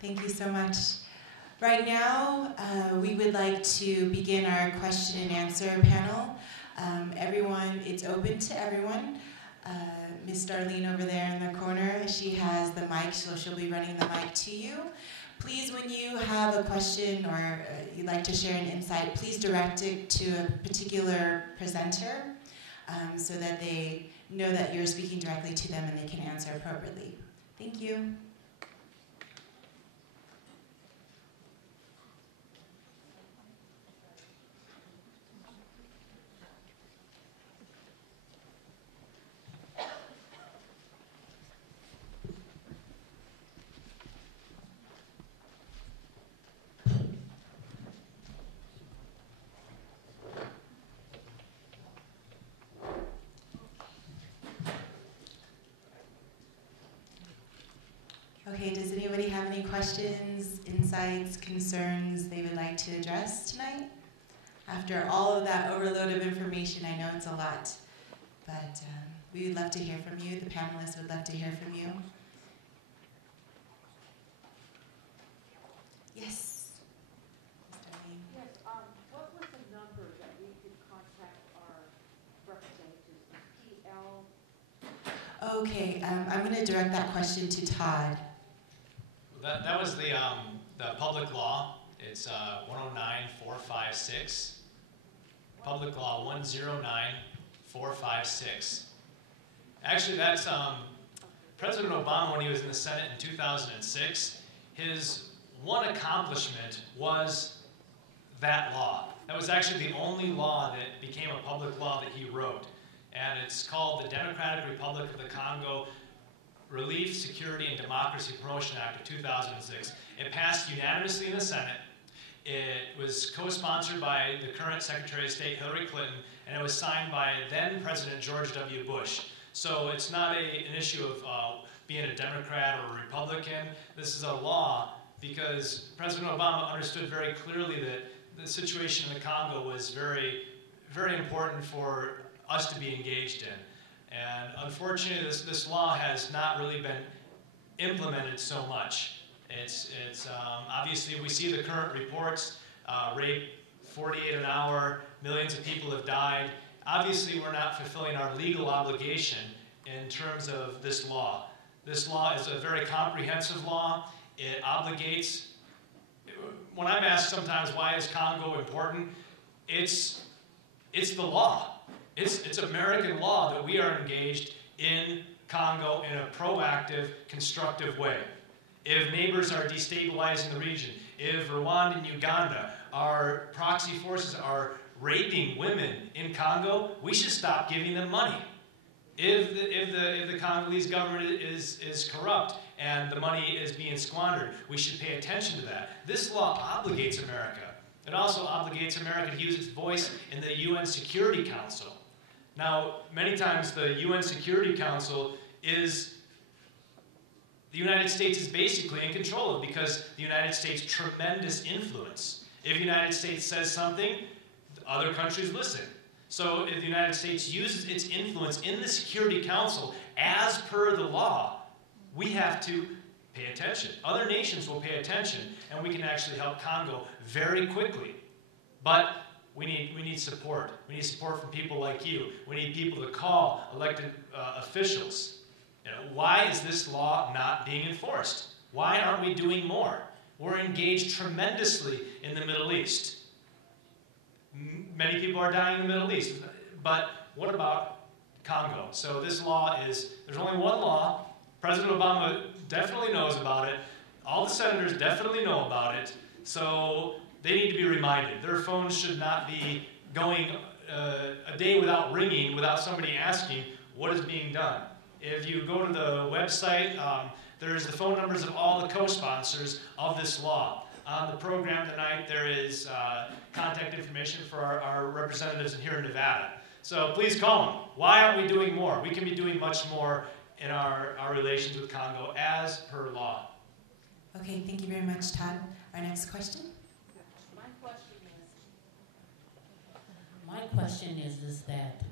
Thank you so much. Right now, we would like to begin our question and answer panel. Everyone, it's open to everyone. Miss Darlene over there in the corner, she has the mic, so she'll be running the mic to you. Please, when you have a question or you'd like to share an insight, please direct it to a particular presenter so that they know that you're speaking directly to them and they can answer appropriately. Thank you. Okay, does anybody have any questions, insights, concerns they would like to address tonight? After all of that overload of information, I know it's a lot, but we would love to hear from you. The panelists would love to hear from you. Yes? Yes, what was the number that we could contact our representatives, PL? Okay, I'm going to direct that question to Todd. That was the public law. It's 109456. Public law 109456. Actually, that's President Obama, when he was in the Senate in 2006, his one accomplishment was that law. That was actually the only law that became a public law that he wrote. And it's called the Democratic Republic of the Congo Relief, Security, and Democracy Promotion Act of 2006. It passed unanimously in the Senate. It was co-sponsored by the current Secretary of State, Hillary Clinton, and it was signed by then President George W. Bush. So it's not an issue of being a Democrat or a Republican. This is a law because President Obama understood very clearly that the situation in the Congo was very, very important for us to be engaged in. And unfortunately, this law has not really been implemented so much. It's obviously, we see the current reports, rape 48 an hour, millions of people have died. Obviously, we're not fulfilling our legal obligation in terms of this law. This law is a very comprehensive law. It obligates, when I'm asked sometimes why is Congo important, it's the law. It's American law that we are engaged in Congo in a proactive, constructive way. If neighbors are destabilizing the region, if Rwanda and Uganda, our proxy forces are raping women in Congo, we should stop giving them money. If the Congolese government is corrupt and the money is being squandered, we should pay attention to that. This law obligates America. It also obligates America to use its voice in the UN Security Council. Now, many times the UN Security Council is, the United States is basically in control of because the United States' tremendous influence. If the United States says something, other countries listen. So if the United States uses its influence in the Security Council as per the law, we have to pay attention. Other nations will pay attention, and we can actually help Congo very quickly. But we need support. We need support from people like you. We need people to call elected officials. You know, why is this law not being enforced? Why aren't we doing more? We're engaged tremendously in the Middle East. Many people are dying in the Middle East. But what about Congo? So this law is, there's only one law. President Obama definitely knows about it. All the senators definitely know about it. So they need to be reminded. Their phones should not be going a day without ringing, without somebody asking what is being done. If you go to the website, there's the phone numbers of all the co-sponsors of this law. On the program tonight, there is contact information for our representatives here in Nevada. So please call them. Why aren't we doing more? We can be doing much more in our relations with Congo as per law. Okay, thank you very much, Todd. Our next question? My question is that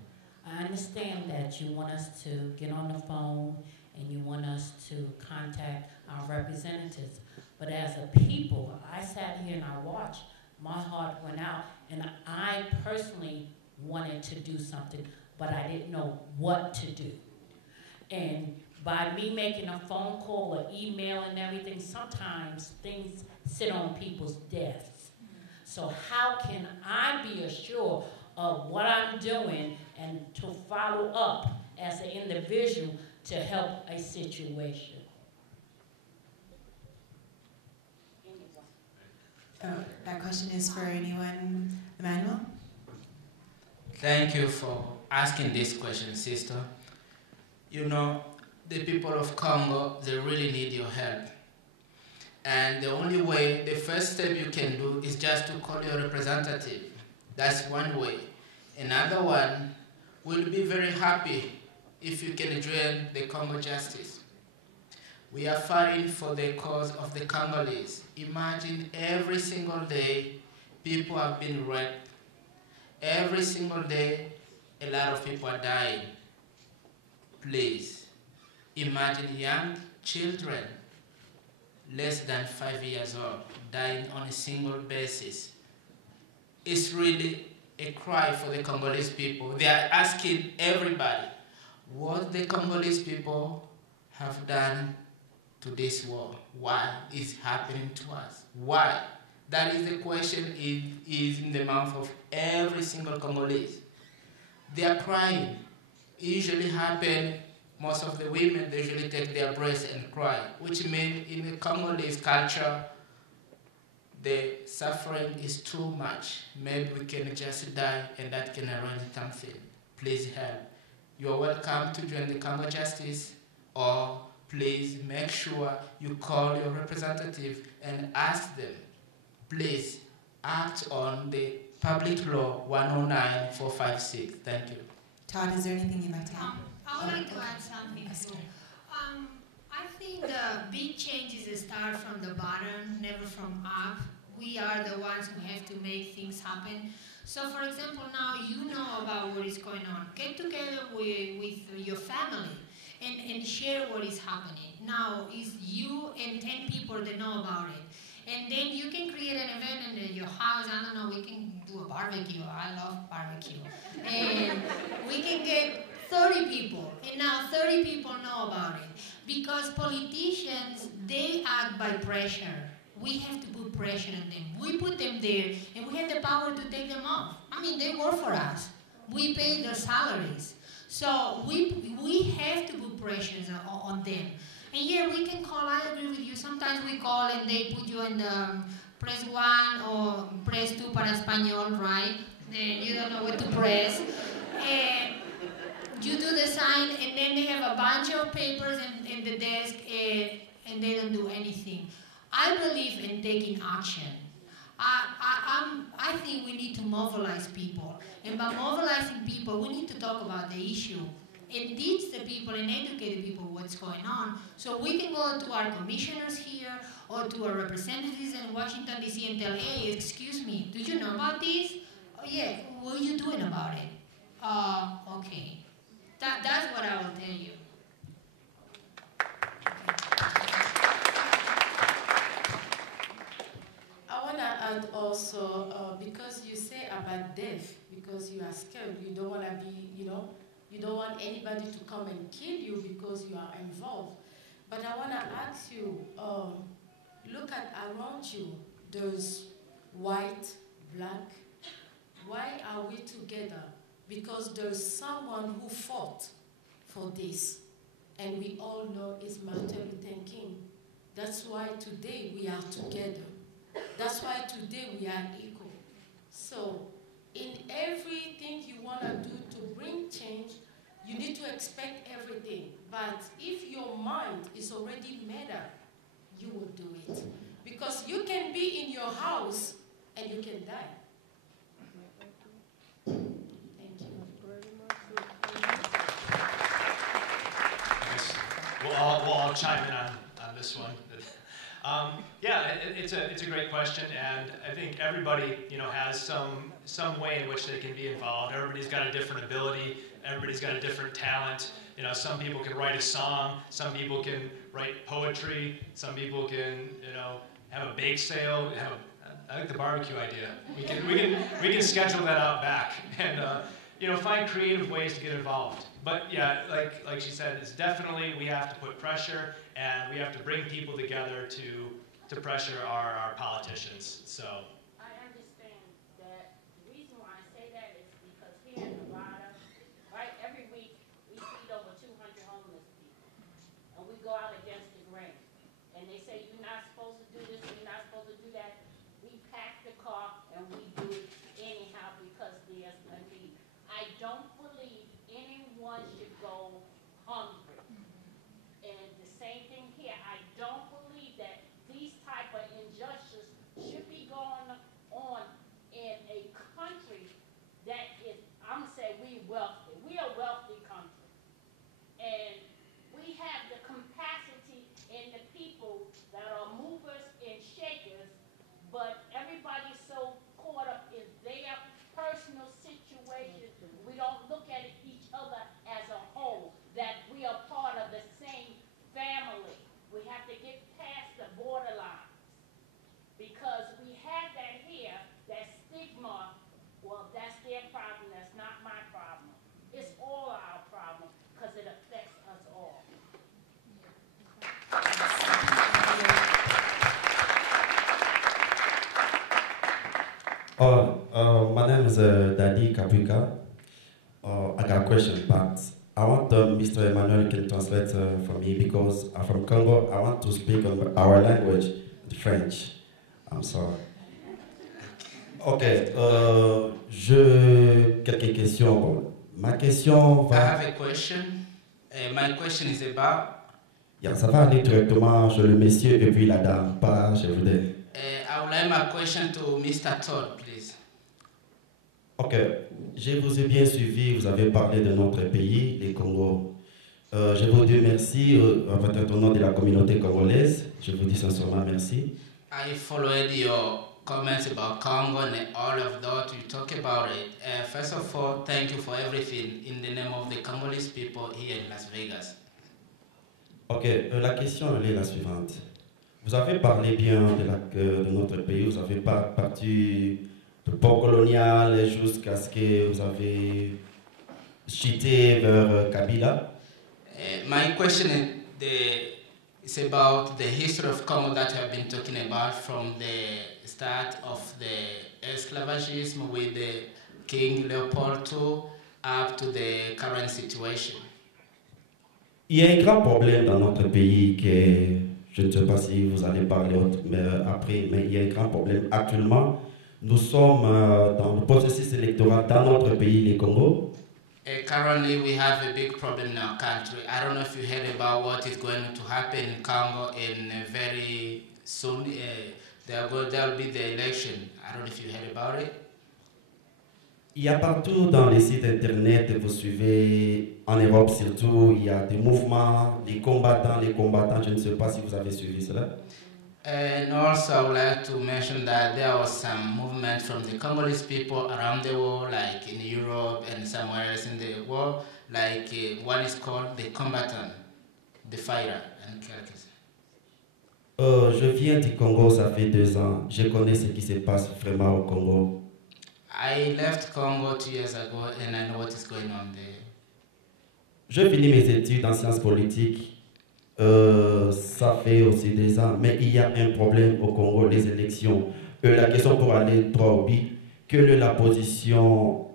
I understand that you want us to get on the phone and you want us to contact our representatives, But as a people, I sat here and I watched, my heart went out, and I personally wanted to do something, but I didn't know what to do. And by me making a phone call or email and everything, sometimes things sit on people's desks. So how can I be assured of what I'm doing and to follow up as an individual to help a situation? Oh, that question is for anyone. Emanuel? Thank you for asking this question, sister. You know, the people of Congo, they really need your help. And the only way, the first step you can do is just to call your representative. That's one way. Another one, we'll be very happy if you can join the Congo Justice. We are fighting for the cause of the Congolese. Imagine every single day, people have been raped. Every single day, a lot of people are dying. Please, imagine young children, less than 5 years old, dying on a single basis. It's really a cry for the Congolese people. They are asking everybody what the Congolese people have done to this war. Why is happening to us? Why? That is the question is in the mouth of every single Congolese. They are crying. It usually happens, most of the women, they usually take their breasts and cry, which means in the Congolese culture, the suffering is too much. Maybe we can just die and that can arrange something. Please help. You are welcome to join the Congo Justice, or please make sure you call your representative and ask them. Please act on the Public Law 109-456. Thank you. Todd, is there anything you'd like to add? I would like to add something. Esther. I think the big changes start from the bottom, never from up. We are the ones who have to make things happen. So, for example, now you know about what is going on. Get together with your family and share what is happening. Now, it's you and 10 people that know about it. And then you can create an event in your house. I don't know, we can do a barbecue. I love barbecue. And we can get 30 people. And now 30 people know about it. Because politicians, they act by pressure. We have to put pressure on them. We put them there, and we have the power to take them off. I mean, they work for us. We pay their salaries. So we have to put pressures on them. And yeah, we can call, I agree with you. Sometimes we call and they put you in the press 1 or press 2 para español, right? And you don't know what to press. And you do the sign, and then they have a bunch of papers in the desk, and they don't do anything. I believe in taking action. I think we need to mobilize people. And by mobilizing people, we need to talk about the issue and teach the people and educate the people what's going on. So we can go to our commissioners here or to our representatives in Washington, D.C. and tell, hey, excuse me, do you know about this? Oh, yeah, what are you doing about it? Okay. That's what I will tell you. I want to add also, because you say about death, because you are scared, you don't want to be, you don't want anybody to come and kill you because you are involved. But I want to ask you, look at around you, there's white, black. Why are we together? Because there's someone who fought for this. And we all know it's Martin Luther King. That's why today we are together. That's why today we are equal. So in everything you want to do to bring change, you need to expect everything. But if your mind is already made up, you will do it. Because you can be in your house and you can die. Thank you. We'll all chime in on this one. Yeah, it's a great question, and I think everybody has some way in which they can be involved. Everybody's got a different ability, everybody's got a different talent. You know, some people can write a song, some people can write poetry, some people can, you know, have a bake sale. I like the barbecue idea. We can schedule that out back and you know, find creative ways to get involved. But yeah, like she said, it's definitely we have to put pressure and we have to bring people together to pressure our politicians. So. I understand that. The reason why I say that is because here in Nevada, right, every week we feed over 200 homeless people. And we go out against the grain. And they say, you're not supposed to do this, you're not supposed to do that. We pack the car and we do it anyhow because there's a need. I don't believe anyone should go hungry. And the same thing here, I don't believe that these type of injustice should be going on in a country that is, I'm gonna say we wealthy. We are a wealthy country. And we have the capacity in the people that are movers and shakers, but everybody's so caught up in their personal situation. We don't look at each other as a whole, that we are part of the same family. We have to get past the borderlines because we have that here, that stigma. Well, that's their problem, that's not my problem. It's all our problem because it affects us all. My name is Daddy Kapuka. I got a question, but I want Mr. Emanuel can translate for me because I'm from Congo. I want to speak our language, French. I'm sorry. Okay, j'ai quelques questions. Bon, ma question va... I have a question. My question is about... Yeah, ça va aller directement chez le monsieur et puis la dame, pas chez vous deux. I would like my question to Mr. Todd, please. Ok, je vous ai bien suivi, vous avez parlé de notre pays, le Congo. Je vous dis merci, peut-être au nom de la communauté congolaise, je vous dis sincèrement merci. I followed your comments about Congo and all of that, you talk about it. First of all, thank you for everything in the name of the Congolese people here in Las Vegas. Ok, la question elle est la suivante. Vous avez parlé bien de notre pays, vous avez parti de port colonial jusqu'à ce que vous avez chuté vers Kabila. My question is about the history of Congo that I've been talking about from the start of the esclavagism with the King Leopold II up to the current situation. Il y a un grand problème dans notre pays que je ne sais pas si vous allez parler après, mais il y a un grand problème. Actuellement, nous sommes dans le processus électoral dans notre pays, le Congo. Currently, we have a big problem in our country. I don't know if you heard about what is going to happen in Congo in very soon. There will be the election. I don't know if you heard about it. Il y a partout dans les sites internet, vous suivez, en Europe surtout, il y a des mouvements, les combattants, je ne sais pas si vous avez suivi cela. And also I would like to mention that there was some movement from the Congolese people around the world, like in Europe and somewhere else in the world, like one is called the combatant, the fighter. Je viens du Congo, ça fait 2 ans. Je connais ce qui se passe vraiment au Congo. I left Congo 2 years ago and I know what is going on there. Je finis mes études en sciences politiques. Ça fait aussi 2 ans, mais il y a un problème au Congo, les élections. La question pour aller droit au but, quelle est la position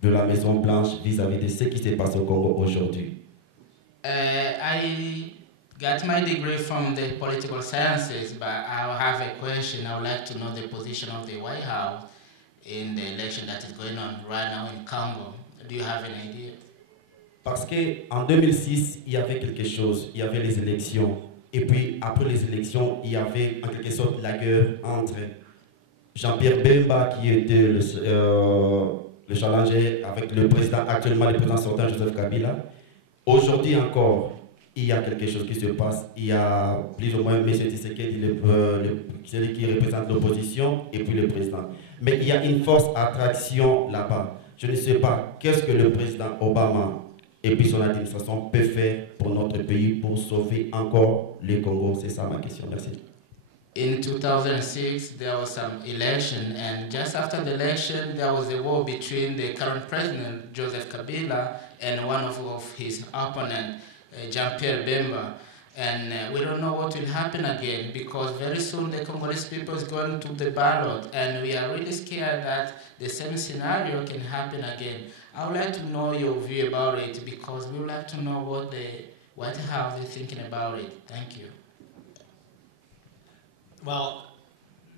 de la Maison Blanche vis-à-vis de ce qui se passe au Congo aujourd'hui? I got my degree from the political sciences, but I have a question. I would like to know the position of the White House in the election that is going on right now in Congo. Do you have an idea? Parce qu'en 2006, il y avait quelque chose, il y avait les élections. Et puis, après les élections, il y avait en quelque sorte la guerre entre Jean-Pierre Bemba, qui était le challenger avec le président, actuellement le président sortant, Joseph Kabila. Aujourd'hui encore, il y a quelque chose qui se passe. Il y a plus ou moins M. Tshisekedi, celui qui représente l'opposition, et puis le président. Mais il y a une force attraction là-bas. Je ne sais pas qu'est-ce que le président Obama et puis son administration peut faire pour notre pays pour sauver encore le Congo. C'est ça ma question. Merci. In 2006, there was some election, and just after the election, there was a war between the current president, Joseph Kabila, and one of his opponents, Jean-Pierre Bemba. And we don't know what will happen again, because very soon the Congolese people is going to the ballot, and we are really scared that the same scenario can happen again. I would like to know your view about it, because we would like to know what the White House is thinking about it. Thank you. Well,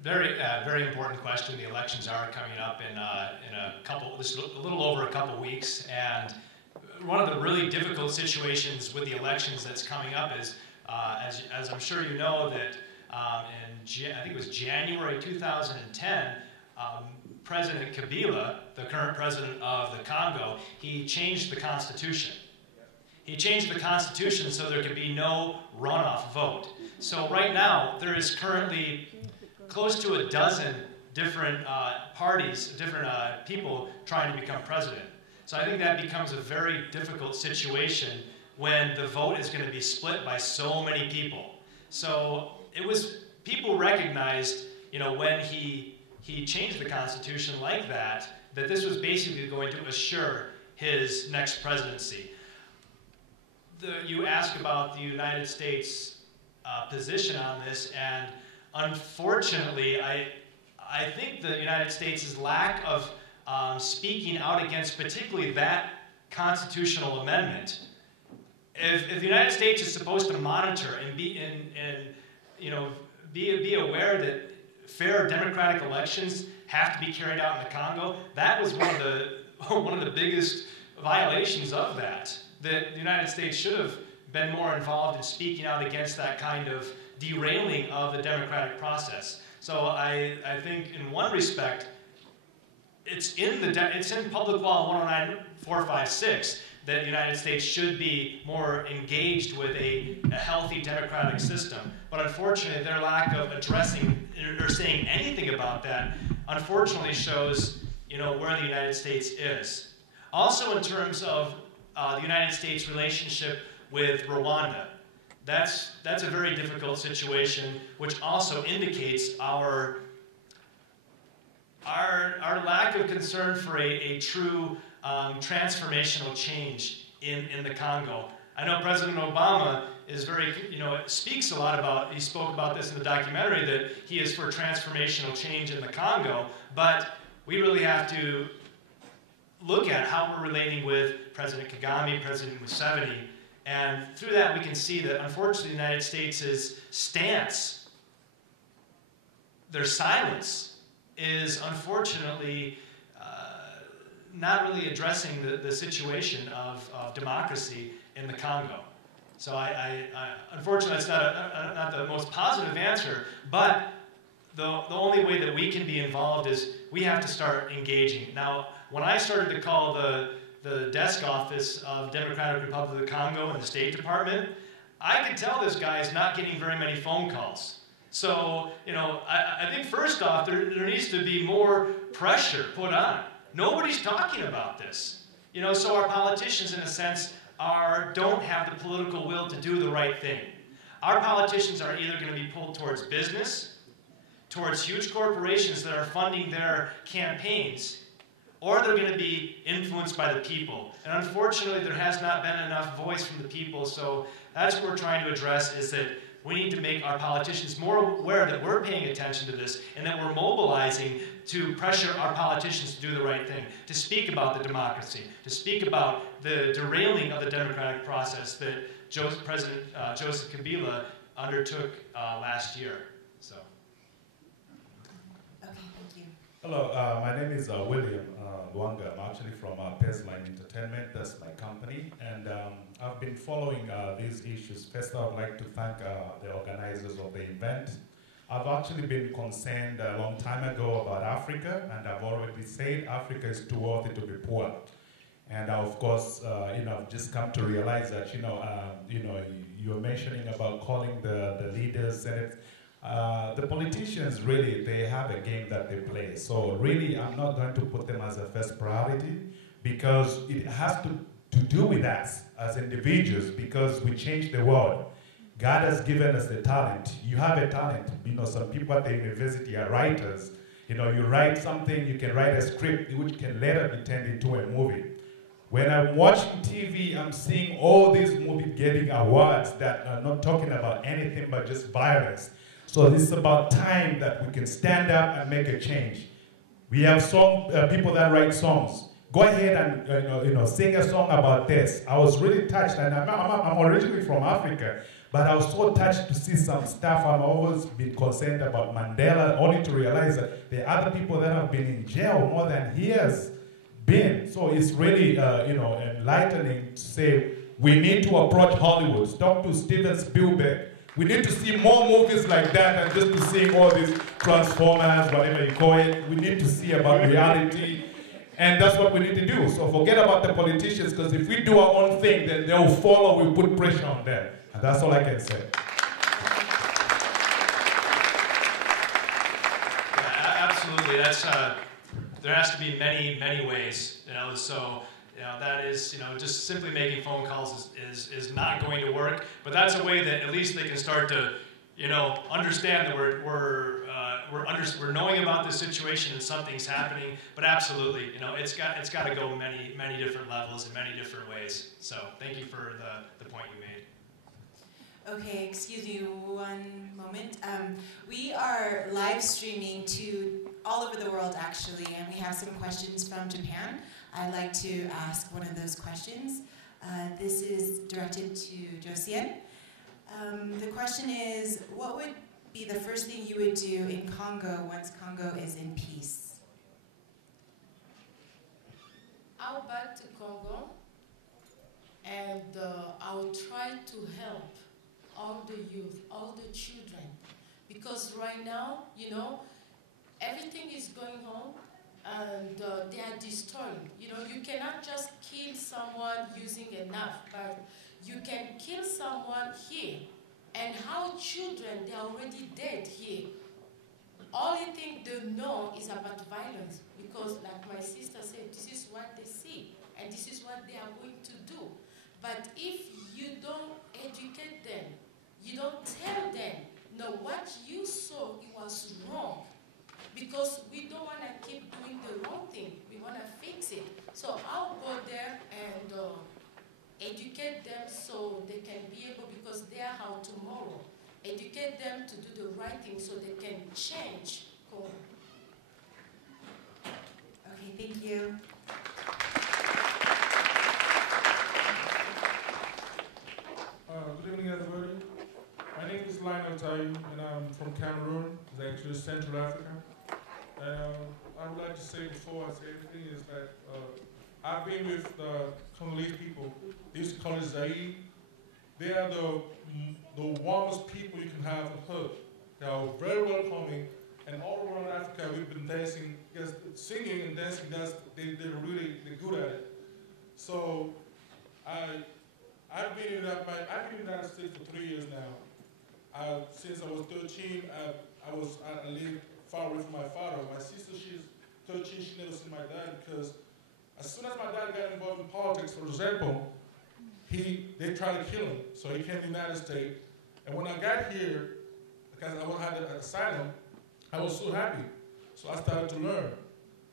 very important question. The elections are coming up in a little over a couple weeks, and one of the really difficult situations with the elections that's coming up is, as I'm sure you know, that I think it was January 2010, President Kabila, the current president of the Congo, he changed the Constitution. He changed the Constitution so there could be no runoff vote. So right now, there is currently close to a dozen different parties, different people trying to become president. So I think that becomes a very difficult situation when the vote is going to be split by so many people. So it was, people recognized, when he changed the Constitution like that this was basically going to assure his next presidency. You ask about the United States position on this, and unfortunately, I think the United States' lack of speaking out against particularly that constitutional amendment. If the United States is supposed to monitor and be aware that fair democratic elections have to be carried out in the Congo, that was one of the biggest violations of that. That the United States should have been more involved in speaking out against that kind of derailing of the democratic process. So I think in one respect, it's in Public Law 109456 that the United States should be more engaged with a healthy democratic system. But unfortunately, their lack of addressing or saying anything about that, unfortunately shows where the United States is. Also in terms of the United States' relationship with Rwanda. That's a very difficult situation, which also indicates our lack of concern for a true transformational change in the Congo. I know President Obama is speaks a lot about, he spoke about this in the documentary, that he is for transformational change in the Congo, but we really have to look at how we're relating with President Kagame, President Museveni, and through that we can see that unfortunately the United States' stance, their silence, is unfortunately not really addressing the situation of democracy in the Congo. So unfortunately that's not the most positive answer, but the only way that we can be involved is we have to start engaging. Now, when I started to call the desk office of Democratic Republic of the Congo and the State Department, I could tell this guy is not getting very many phone calls. So, I think first off, there needs to be more pressure put on. Nobody's talking about this. So our politicians, in a sense, don't have the political will to do the right thing. Our politicians are either going to be pulled towards business, towards huge corporations that are funding their campaigns, or they're going to be influenced by the people. And unfortunately, there has not been enough voice from the people, so that's what we're trying to address, is that we need to make our politicians more aware that we're paying attention to this and that we're mobilizing to pressure our politicians to do the right thing, to speak about the democracy, to speak about the derailing of the democratic process that President Joseph Kabila undertook last year. So. Okay, thank you. Hello, my name is William Luanga. I'm actually from Pesline Entertainment. That's my company. And I've been following these issues. First, I would like to thank the organizers of the event. I've actually been concerned a long time ago about Africa, and I've already said Africa is too wealthy to be poor. And of course, I've just come to realize that, you're mentioning about calling the leaders, Senate. The politicians really, they have a game that they play. So really, I'm not going to put them as a first priority because it has to do with us as individuals because we change the world. God has given us the talent. You have a talent. You know, some people at the university are writers. You know, you write something, you can write a script which can later be turned into a movie. When I'm watching TV, I'm seeing all these movies getting awards that are not talking about anything but just violence. So this is about time that we can stand up and make a change. We have people that write songs. Go ahead and sing a song about this. I was really touched, and I'm originally from Africa, but I was so touched to see some stuff. I've always been concerned about Mandela, only to realize that there are other people that have been in jail more than he has been. So it's really enlightening to say we need to approach Hollywood. Talk to Steven Spielberg. We need to see more movies like that and just to see all these Transformers, whatever you call it. We need to see about reality. And that's what we need to do. So forget about the politicians, because if we do our own thing, then they will follow, we'll put pressure on them. And that's all I can say. Yeah, absolutely. There has to be many, many ways. So that is, just simply making phone calls is not going to work. But that's a way that at least they can start to, understand that we're knowing about this situation and something's happening. But absolutely, it's got to go many different levels in many different ways. So thank you for the point you made. Okay, excuse me one moment. We are live streaming to all over the world, actually, and we have some questions from Japan. I'd like to ask one of those questions. This is directed to Josiane. The question is, what would be the first thing you would do in Congo once Congo is in peace? I'll back to Congo, and I'll try to help all the youth, all the children, because right now, everything is going on, and they are destroying. You cannot just kill someone using a knife, but you can kill someone here, and how children, they are already dead here. Only thing they know is about violence, because like my sister said, this is what they see, and this is what they are going to do. But if you don't educate them, you don't tell them, no, what you saw, it was wrong. Because we don't want to keep doing the wrong thing. We want to fix it. So I'll go there and educate them so they can be able, because they are our tomorrow. Educate them to do the right thing so they can change Congo. Okay, thank you. Good evening, everybody. My name is Lionel Tayu, and I'm from Cameroon, it's actually Central Africa. I would like to say before I say everything is that I've been with the Congolese people. They used to call it Zaire. They are the warmest people you can have on earth. They are very welcoming, and all around Africa we've been dancing, singing and dancing. They're good at it. So I've been in the United States for 3 years now. Since I was 13, I lived far away from my father. My sister, she's 13, she never seen my dad, because as soon as my dad got involved in politics, for example, they tried to kill him. So he came to the United States. And when I got here, because I had an asylum, I was so happy. So I started to learn.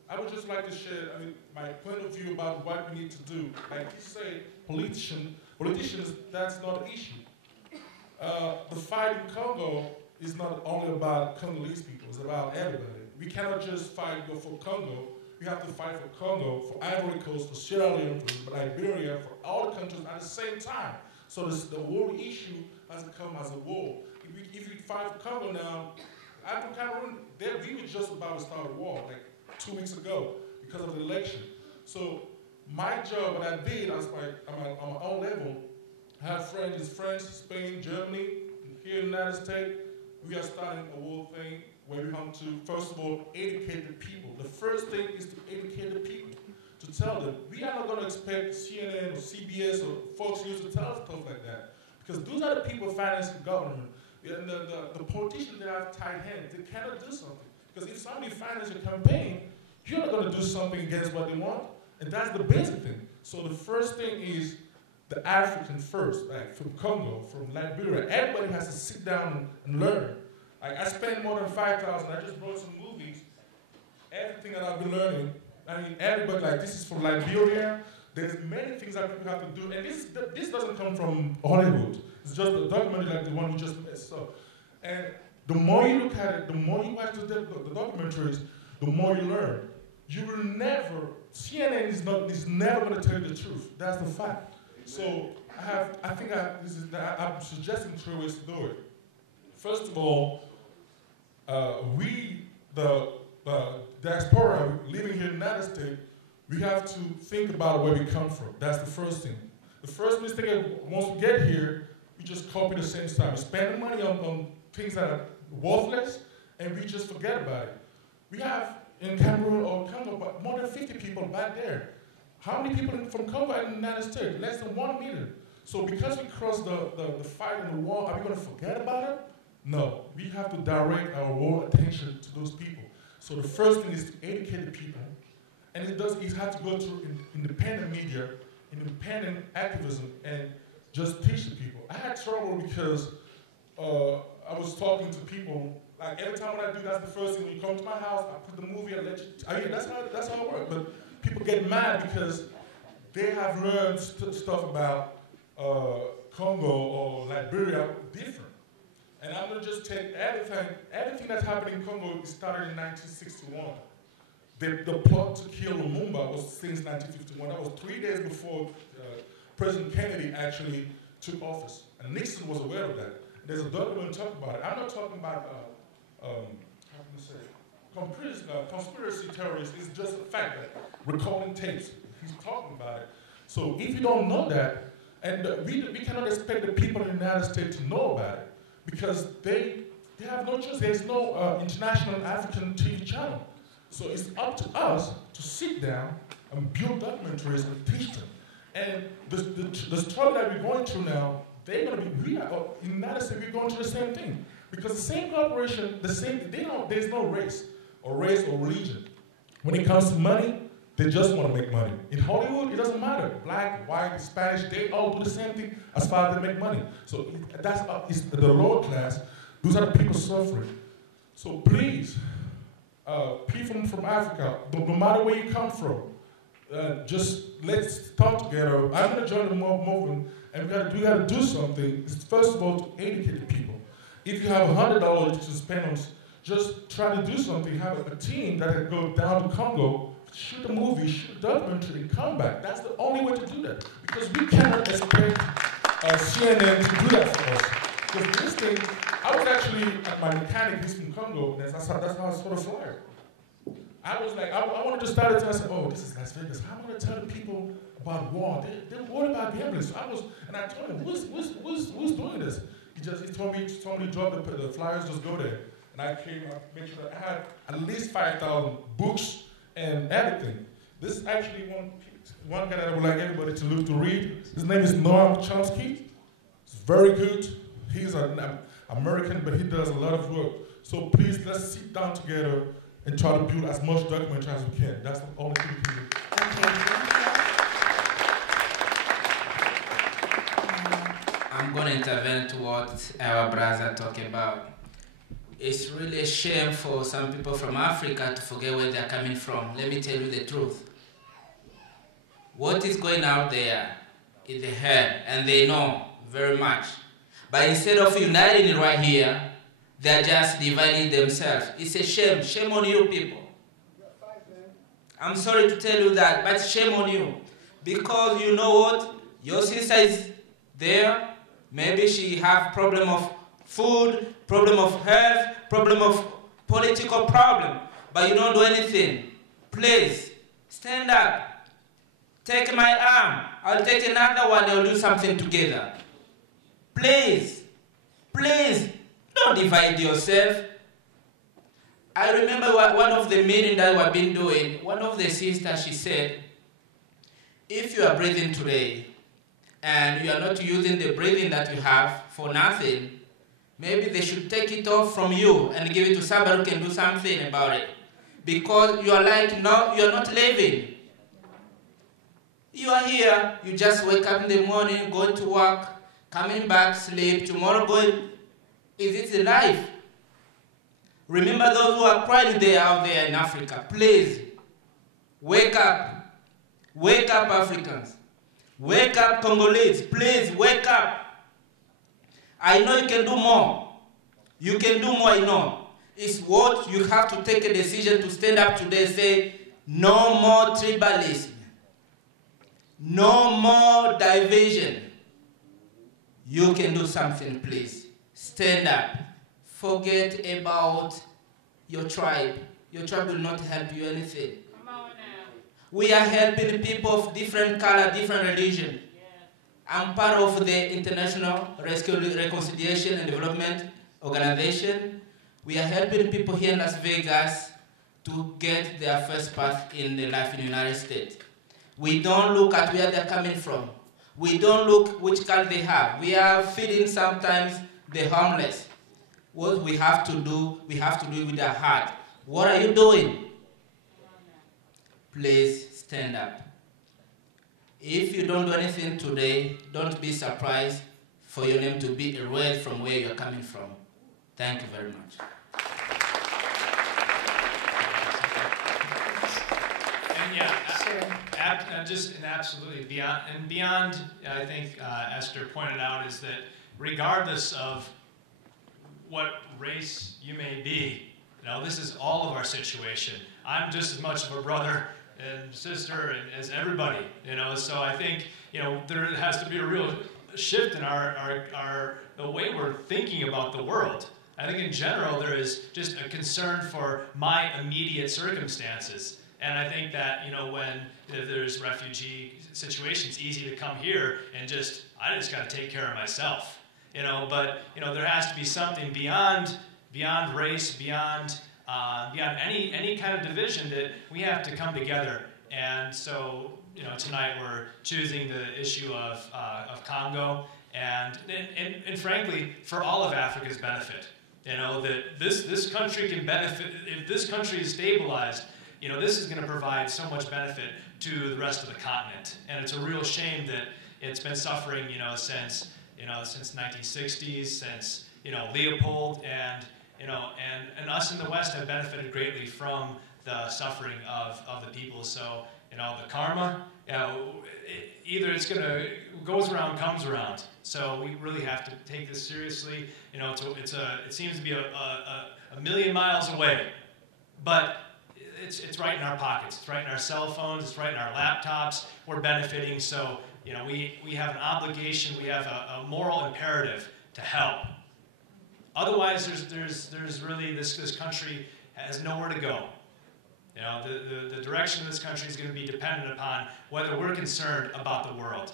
I would just like to share my point of view about what we need to do. Like you say, politicians, that's not an issue. The fight in Congo is not only about Congolese people, it's about everybody. We cannot just fight for Congo. We have to fight for Congo, for Ivory Coast, for Sierra Leone, for Liberia, for all the countries at the same time. So the whole issue has to come as a war. If we fight for Congo now, after Cameroon, we were just about to start a war, like 2 weeks ago, because of the election. So my job, what I did on my own level, I have friends in France, Spain, Germany, here in the United States. We are starting a whole thing where we want to, first of all, educate the people. The first thing is to educate the people, to tell them. We are not going to expect CNN or CBS or Fox News to tell us stuff like that, because those are the people financing government. And the politicians, they have tight hands. They cannot do something. Because if somebody finances your campaign, you're not going to do something against what they want. And that's the basic thing. So the first thing is the African first, like from Congo, from Liberia. Everybody has to sit down and learn. Like I spent more than 5,000. I just brought some movies. Everything that I've been learning. I mean, everybody, like this is from Liberia. There's many things that people have to do. And this doesn't come from Hollywood. It's just a documentary like the one we just missed. So, and the more you look at it, the more you watch the documentaries, the more you learn. You will never, CNN is never going to tell you the truth. That's the fact. So I'm suggesting 3 ways to do it. First of all, we, the diaspora living here in the United States, we have to think about where we come from. That's the first thing. The first mistake is once we get here, we just copy the same stuff. We spend money on things that are worthless, and we just forget about it. We have in Cameroon or Congo more than 50 people back there. How many people from Congo are in the United States? Less than 1 million. So because we crossed the fight and the war, are we going to forget about it? No. We have to direct our world attention to those people. So the first thing is to educate the people. And it has to go through independent media, independent activism, and just teach the people. I had trouble because I was talking to people. Like every time when I do, that's the first thing. When you come to my house, I put the movie, I let you. That's how it works. But people get mad because they have learned stuff about Congo or Liberia different. And I'm gonna just take everything that's happening in Congo started in 1961. The plot to kill Lumumba was since 1951. That was 3 days before President Kennedy actually took office. And Nixon was aware of that. There's a document talking about it. I'm not talking about, conspiracy theories. It's just a fact that recording tapes. He's talking about it. So if you don't know that, and we cannot expect the people in the United States to know about it, because they have no choice. There's no international African TV channel. So it's up to us to sit down and build documentaries and teach them. And the struggle that we're going through now, in the United States, we're going through the same thing. Because the same corporation, there's no race or religion. When it comes to money, they just want to make money. In Hollywood, it doesn't matter. Black, white, Spanish, they all do the same thing as far as they make money. So it's the lower class. Those are the people suffering. So please, people from Africa, no matter where you come from, just let's talk together. I'm going to join the movement, and we got to do something. It's first of all to educate the people. If you have $100 to spend on, just try to do something. Have a team that can go down to Congo, shoot a movie, shoot a documentary, and come back. That's the only way to do that. Because we cannot expect CNN to do that for us. Because this thing, I was actually at my mechanic, he's from Congo, and that's how I sort of fly. I was like, I wanted to start it, and I said, oh, this is Las Vegas. How am I going to tell the people about war? They're worried about gambling. So I told him, who's doing this? He told me to drop the flyers, just go there. And I came, I made sure that I had at least 5,000 books and everything. This is actually one guy that I would like everybody to look to read. His name is Noam Chomsky. It's very good. He's an American, but he does a lot of work. So please, let's sit down together and try to build as much documentary as we can. That's the only thing we can do. I'm going to intervene to what our brother talked about. It's really a shame for some people from Africa to forget where they're coming from. Let me tell you the truth. What is going out there is the head, and they know very much. But instead of uniting right here, they're just dividing themselves. It's a shame. Shame on you people. I'm sorry to tell you that, but shame on you. Because you know what? Your sister is there. Maybe she have problem of food, problem of health, problem of political problem. But you don't do anything. Please, stand up. Take my arm. I'll take another one. They'll do something together. Please, please, don't divide yourself. I remember one of the meetings that we've been doing, one of the sisters, she said, if you are breathing today, and you are not using the breathing that you have for nothing, maybe they should take it off from you and give it to somebody who can do something about it. Because you are like, no, you're not living. You are here, you just wake up in the morning, going to work, coming back, sleep, tomorrow going. Is it the life? Remember those who are crying out there in Africa. Please, wake up. Wake up, Africans. Wake up, Congolese. Please, wake up. I know you can do more. You can do more, I know. It's what you have to take a decision to stand up today and say, no more tribalism. No more division. You can do something, please. Stand up. Forget about your tribe. Your tribe will not help you anything. Come on now. We are helping people of different color, different religion. I'm part of the International Reconciliation and Development Organization. We are helping people here in Las Vegas to get their first path in their life in the United States. We don't look at where they're coming from. We don't look which color they have. We are feeding sometimes the homeless. What we have to do it with our heart. What are you doing? Please stand up. If you don't do anything today, don't be surprised for your name to be erased from where you're coming from. Thank you very much. And yeah, just and absolutely beyond, I think Esther pointed out is that regardless of what race you may be, this is all of our situation. I'm just as much of a brother and sister as everybody, so I think, there has to be a real shift in the way we're thinking about the world. I think in general there is just a concern for my immediate circumstances. And I think that, when there's refugee situations, it's easy to come here and I just got to take care of myself, but, there has to be something beyond race, beyond any kind of division that we have to come together. And so, tonight we're choosing the issue of Congo and frankly, for all of Africa's benefit, that this country can benefit. If this country is stabilized, this is going to provide so much benefit to the rest of the continent. And it's a real shame that it's been suffering, since 1960s, since, Leopold, and us in the West have benefited greatly from the suffering of the people. So, the karma, either goes around, comes around. So we really have to take this seriously. It seems to be a million miles away, but it's right in our pockets. It's right in our cell phones. It's right in our laptops. We're benefiting. So, we have an obligation. We have a moral imperative to help. Otherwise, there's really this country has nowhere to go. The direction of this country is going to be dependent upon whether we're concerned about the world.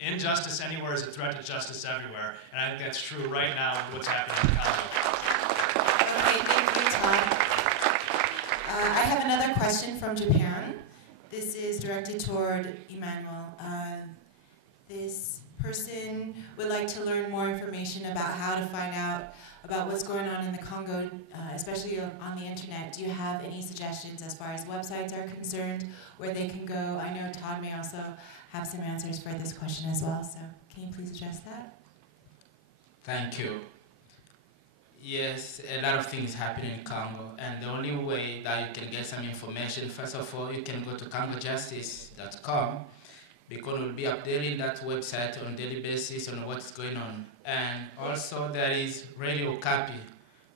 Injustice anywhere is a threat to justice everywhere, and I think that's true right now with what's happening in Congo. Okay, thank you, Todd. I have another question from Japan. This is directed toward Emanuel. This person would like to learn more information about how to find out about what's going on in the Congo, especially on the internet. Do you have any suggestions as far as websites are concerned, where they can go? I know Todd may also have some answers for this question as well, so can you please address that? Thank you. Yes, a lot of things happen in Congo, and the only way that you can get some information, first of all, you can go to congojustice.com, because we'll be updating that website on a daily basis on what's going on. And also there is Radio Okapi.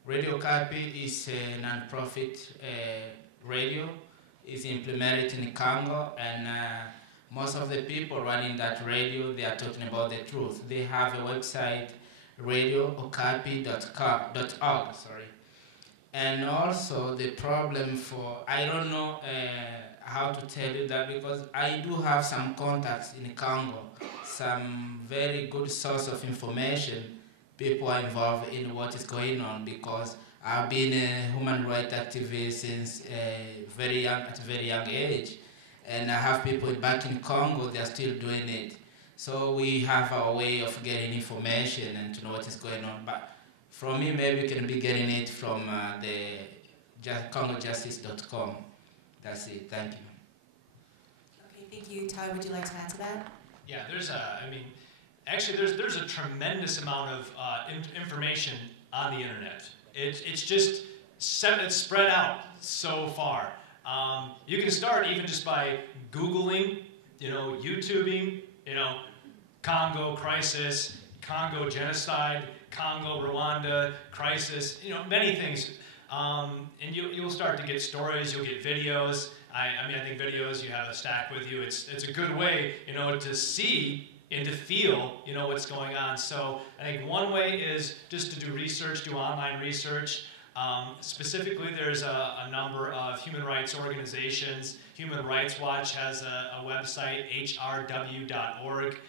Radio Okapi is a non-profit radio. It's implemented in Congo, and most of the people running that radio, they are talking about the truth. They have a website, radiookapi.org, And also the problem I don't know how to tell you that, because I do have some contacts in Congo, some very good source of information. People are involved in what is going on, because I've been a human rights activist since at a very young age, and I have people back in Congo, they're still doing it. So we have our way of getting information and to know what is going on. But From me, maybe you can be getting it from the CongoJustice.com. That's it. Thank you. Okay, thank you. Todd, would you like to add to that? Yeah, actually there's a tremendous amount of information on the internet. It's just it's spread out so far. You can start even just by Googling, YouTubing, Congo crisis, Congo genocide, Congo Rwanda crisis, many things. And you'll start to get stories, you'll get videos. I think videos, you have a stack with you. It's a good way, to see and to feel, what's going on. So I think one way is just to do research, do online research. Specifically, there's a number of human rights organizations. Human Rights Watch has a website, hrw.org.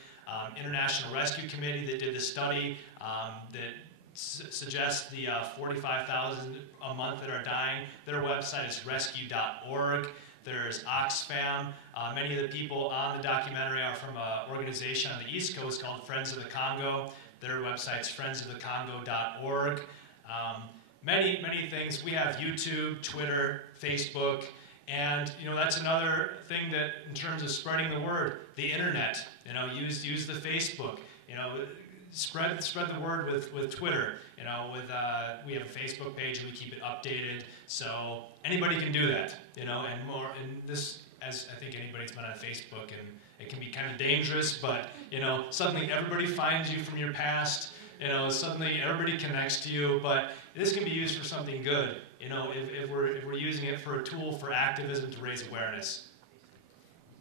International Rescue Committee that did the study that suggests the 45,000 a month that are dying. Their website is rescue.org. There's Oxfam. Many of the people on the documentary are from an organization on the East Coast called Friends of the Congo. Their website's friendsofthecongo.org. Many things. We have YouTube, Twitter, Facebook, and that's another thing that, in terms of spreading the word, the internet. Use the Facebook. Spread the word with Twitter. We have a Facebook page and we keep it updated. So anybody can do that. And more. And this, as I think anybody's been on Facebook, and it can be kind of dangerous. But suddenly everybody finds you from your past. Suddenly everybody connects to you. But this can be used for something good. If we're using it for a tool for activism to raise awareness.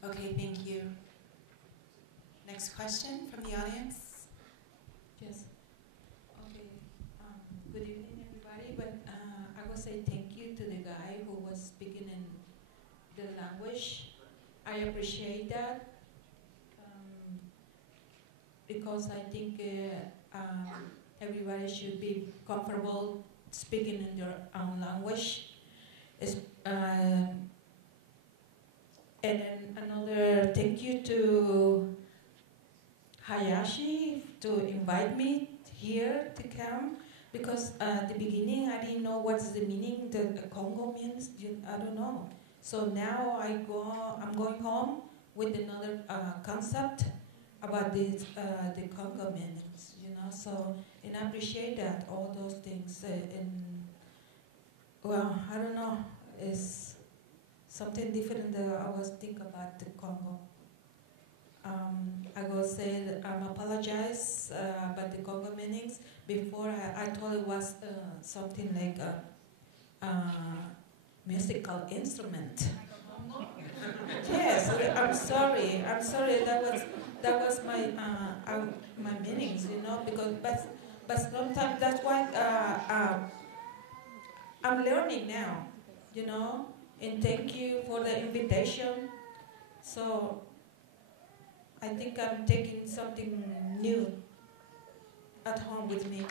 Okay, thank you. Next question from the audience. Yes. Okay. Good evening, everybody. But I will say thank you to the guy who was speaking in the language. I appreciate that because I think everybody should be comfortable speaking in their own language. And then another thank you to Hayashi to invite me here to come, because at the beginning I didn't know what's the meaning that the Congo means. I don't know. So now I'm going home with another concept about this the Congo meanings. So, and I appreciate that, all those things. Well, I don't know, it's something different that I was thinking about the Congo. I will say that I apologize about the Congo meanings. Before I thought it was something like a musical instrument. Yes, I'm sorry. That was my meanings, because but sometimes that's why I'm learning now, and thank you for the invitation. So I think I'm taking something new at home with me.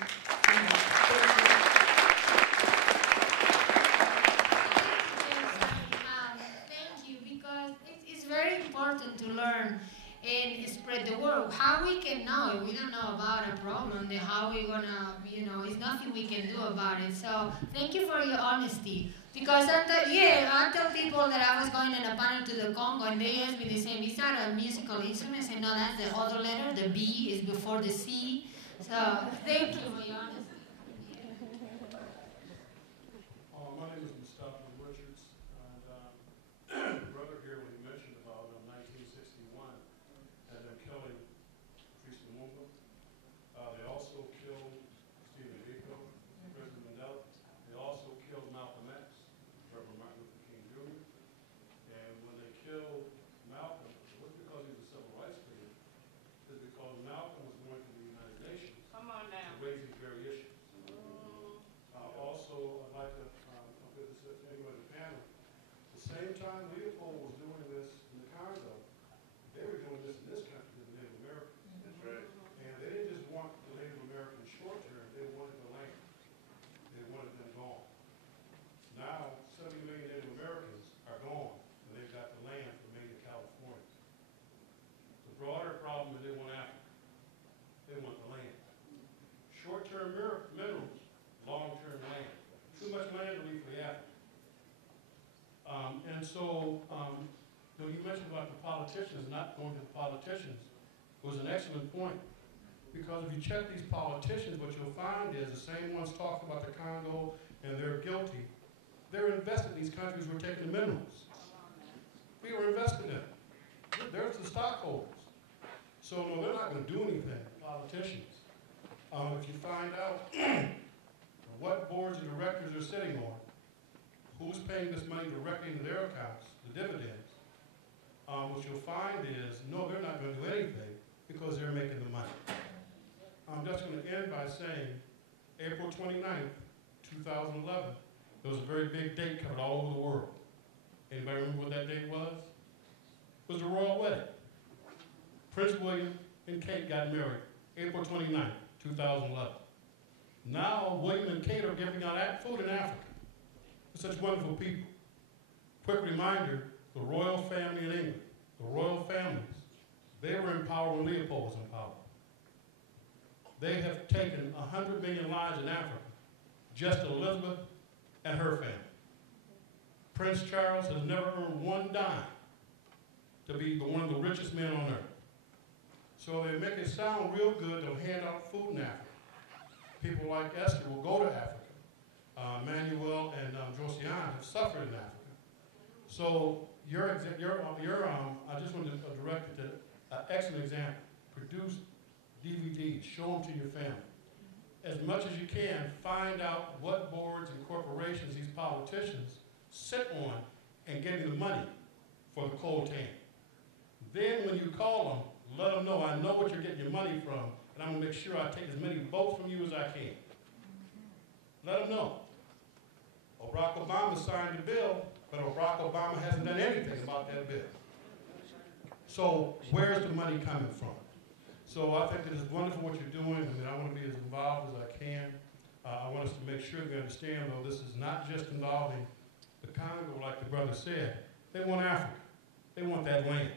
Thank you, because it's very important to learn and spread the word. How we can know if we don't know about a problem, then how we gonna, it's nothing we can do about it. So thank you for your honesty. Because I tell people that I was going in a panel to the Congo, and they asked me the same, is that a musical instrument? I said, no, that's the other letter. The B is before the C. So thank you for your honesty. My name is Richards, and the brother here, when he mentioned about 1961, had them killing Patrice Lumumba. They also killed Stephen Biko, President Mandela. They also killed Malcolm X, Reverend Martin Luther King Jr. And when they killed Malcolm, it wasn't because he was a civil rights leader. It's because Malcolm was going to the United Nations to raise these very issues. Also, I'd like to put this to anyone in the panel. The same time Leopold was doing this in the Congo, they were doing this in this country to the Native Americans. That's right. And they didn't just want the Native Americans short term, they wanted the land. They wanted them gone. Now, 70 million Native Americans are gone, and they've got the land from Maine to California. The broader problem is they want Africa. They want the land. Short-term minerals so, when you mentioned about the politicians, not going to the politicians, was an excellent point. Because if you check these politicians, what you'll find is the same ones talking about the Congo and they're guilty. They're invested in these countries who are taking the minerals. We were invested in it. There's the stockholders. So no, they're not going to do anything, politicians. If you find out what boards of directors they're sitting on, who's paying this money directly into their accounts, the dividends, what you'll find is, no, they're not going to do anything because they're making the money. I'm just going to end by saying, April 29th, 2011, there was a very big date coming all over the world. Anybody remember what that date was? It was the royal wedding. Prince William and Kate got married, April 29th, 2011. Now, William and Kate are giving out food in Africa. They're such wonderful people. Quick reminder, the royal family in England, the royal families, they were in power when Leopold was in power. They have taken 100 million lives in Africa, just Elizabeth and her family. Prince Charles has never earned one dime to be one of the richest men on earth. So they make it sound real good. They'll hand out food in Africa. People like Esther will go to Africa. Emanuel and Josiane have suffered in Africa. So I just wanted to direct it to an excellent example. Produce DVDs, show them to your family. As much as you can, find out what boards and corporations these politicians sit on and getting the money for the coal tan. Then when you call them, let them know, I know what you're getting your money from, and I'm going to make sure I take as many votes from you as I can. Let them know. Barack Obama signed the bill, but Barack Obama hasn't done anything about that bill. So where's the money coming from? So I think it is wonderful what you're doing. I mean, I want to be as involved as I can. I want us to make sure we understand, though, this is not just involving the Congo, like the brother said. They want Africa. They want that land.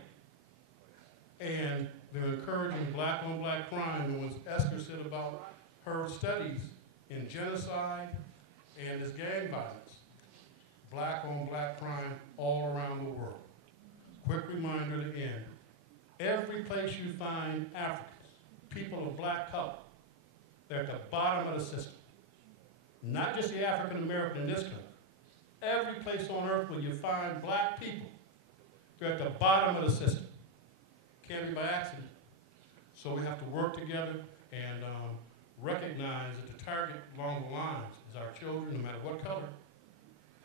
And they're encouraging black-on-black crime. And when Esther said about her studies in genocide and this gang violence, black-on-black crime all around the world. Quick reminder to end. Every place you find Africans, people of black color, they're at the bottom of the system. Not just the African American in this country. Every place on earth where you find black people, they're at the bottom of the system. Can't be by accident. So we have to work together and recognize that the target along the lines is our children, no matter what color.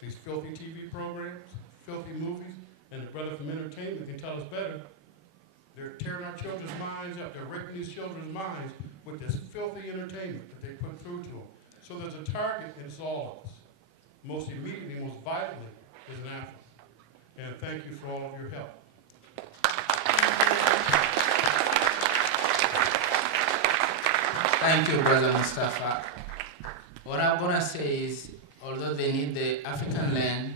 These filthy TV programs, filthy movies, and the brother from entertainment can tell us better. They're tearing our children's minds up. They're raping these children's minds with this filthy entertainment that they put through to them. So there's a target, and it's all of us. Most immediately, most vitally, is in Africa. And thank you for all of your help. Thank you, Brother Mustafa. What I'm going to say is, although they need the African land,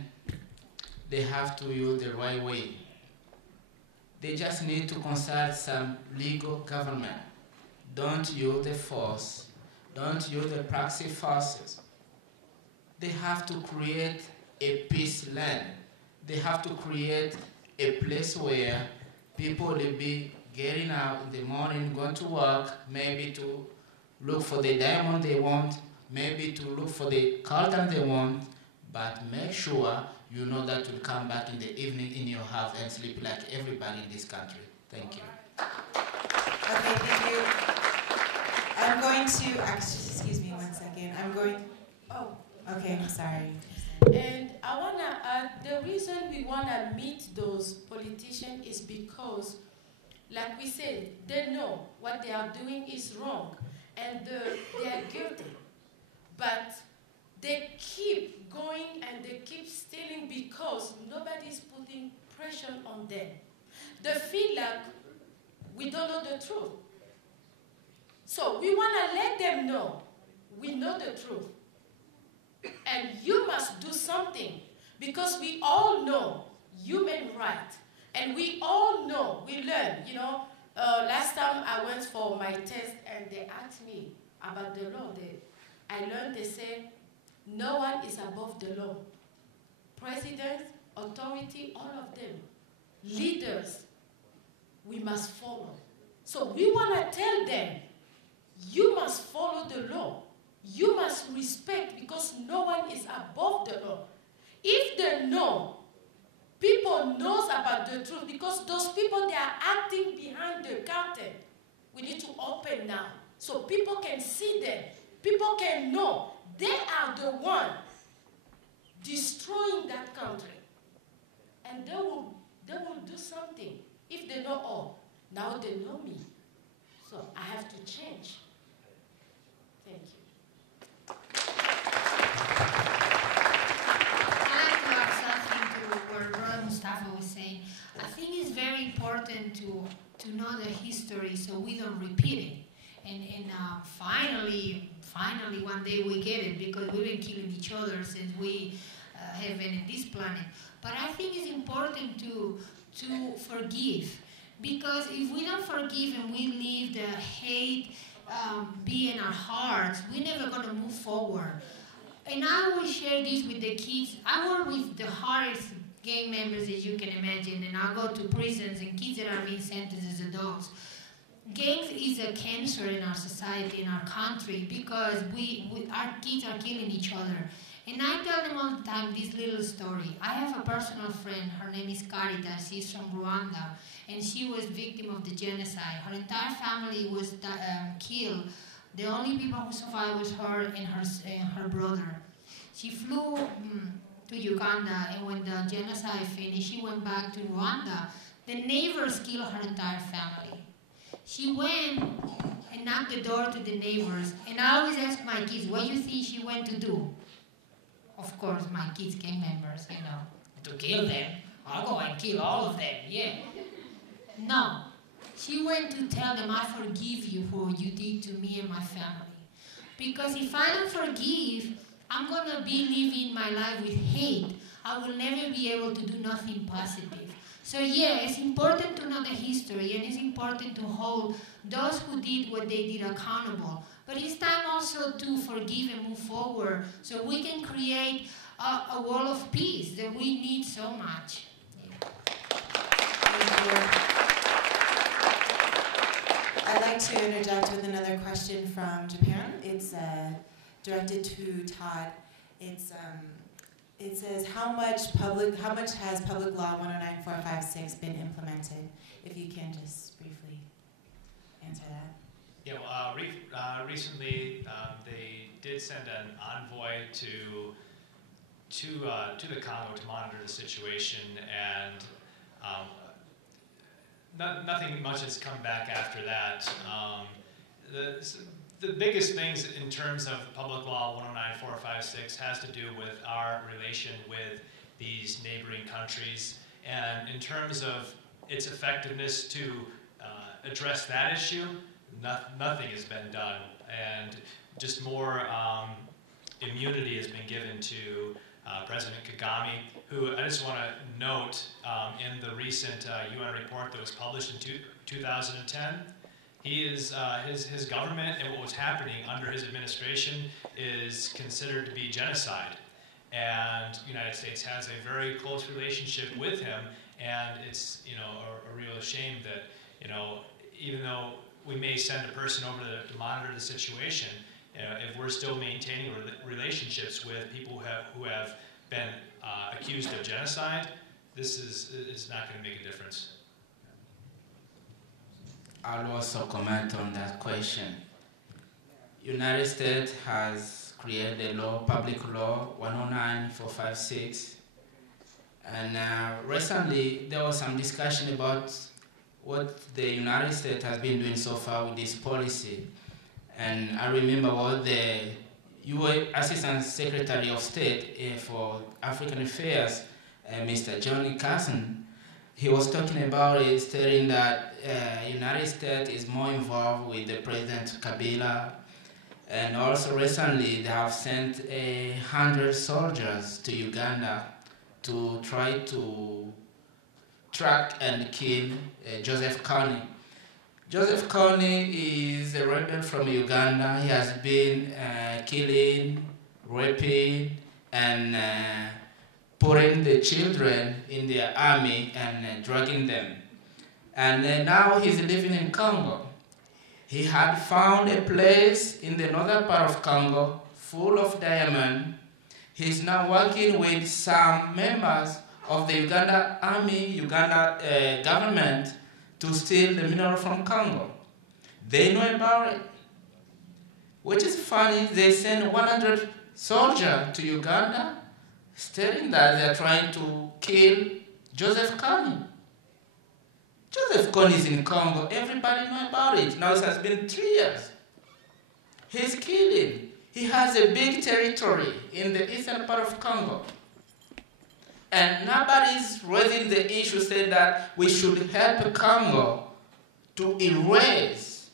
they have to use the right way. They just need to consult some legal government. Don't use the force. Don't use the proxy forces. They have to create a peace land. They have to create a place where people will be getting out in the morning, going to work, maybe to look for the diamond they want, maybe to look for the coltan they want, but make sure you know that you'll come back in the evening in your house and sleep like everybody in this country. Thank you. Okay, thank you. I'm going to, actually, excuse me one second. Okay, I'm sorry. And I want to add, the reason we want to meet those politicians is because, like we said, they know what they are doing is wrong, and they are guilty. But they keep going and they keep stealing because nobody's putting pressure on them. They feel like we don't know the truth. So we want to let them know we know the truth. And you must do something because we all know human rights. And we all know, we learn, last time I went for my test and they asked me about the law. I learned they say, no one is above the law. President authority, all of them, leaders, we must follow. So we want to tell them, you must follow the law. You must respect, because no one is above the law. If they know, people knows about the truth, because those people, they are acting behind the curtain. We need to open now so people can see them. People can know they are the one destroying that country. And they will do something. If they know, oh, now they know me, so I have to change. Thank you. I'd like to add something to what Brother Mustafa was saying. I think it's very important to know the history so we don't repeat it. And finally, one day we get it, because we've been killing each other since we have been in this planet. But I think it's important to forgive, because if we don't forgive and we leave the hate be in our hearts, we're never going to move forward. And I will share this with the kids. I work with the hardest gang members as you can imagine, and I go to prisons and kids that are being sentenced as adults. Gangs is a cancer in our society, in our country, because our kids are killing each other. And I tell them all the time this little story. I have a personal friend, her name is Caritas, she's from Rwanda, and she was victim of the genocide. Her entire family was killed. The only people who survived was her and her brother. She flew to Uganda, and when the genocide finished, she went back to Rwanda. The neighbors killed her entire family. She went and knocked the door to the neighbors, and I always ask my kids, what do you think she went to do? Of course, my kids, gang members, to kill them. I'll go and kill all of them, yeah. No, she went to tell them, I forgive you for what you did to me and my family. Because if I don't forgive, I'm going to be living my life with hate. I will never be able to do nothing positive. So yeah, it's important to know the history, and it's important to hold those who did what they did accountable. But it's time also to forgive and move forward so we can create a world of peace that we need so much. Yeah. I'd like to interject with another question from Japan. It's directed to Todd. It says, how much has Public Law 109456 been implemented? If you can just briefly answer that. Yeah, well, recently they did send an envoy to the Congo to monitor the situation, and nothing much has come back after that. The biggest things in terms of Public Law 109456 has to do with our relation with these neighboring countries, and in terms of its effectiveness to address that issue, nothing has been done, and just more immunity has been given to President Kagame, who I just want to note in the recent UN report that was published in 2010, he is, his government and what was happening under his administration is considered to be genocide. And the United States has a very close relationship with him, and it's a real shame that even though we may send a person over to monitor the situation, if we're still maintaining relationships with people who have been accused of genocide, this is not going to make a difference. I'll also comment on that question. United States has created a law, Public Law 109456, and recently there was some discussion about what the United States has been doing so far with this policy. And I remember what the UN Assistant Secretary of State for African Affairs, Mr. Johnny Carson, he was talking about it, stating that United States is more involved with the President Kabila, and also recently they have sent 100 soldiers to Uganda to try to track and kill Joseph Kony. Joseph Kony is a rebel from Uganda. He has been killing, raping, and putting the children in their army and dragging them. And now he's living in Congo. He had found a place in the northern part of Congo full of diamond. He's now working with some members of the Uganda army, Uganda government to steal the mineral from Congo. They know about it. Which is funny, they send 100 soldiers to Uganda stating that they're trying to kill Joseph Kony. Joseph Kony is in Congo. Everybody knows about it. Now it has been 3 years. He's killing. He has a big territory in the eastern part of Congo. And nobody's raising the issue saying that we should help Congo to erase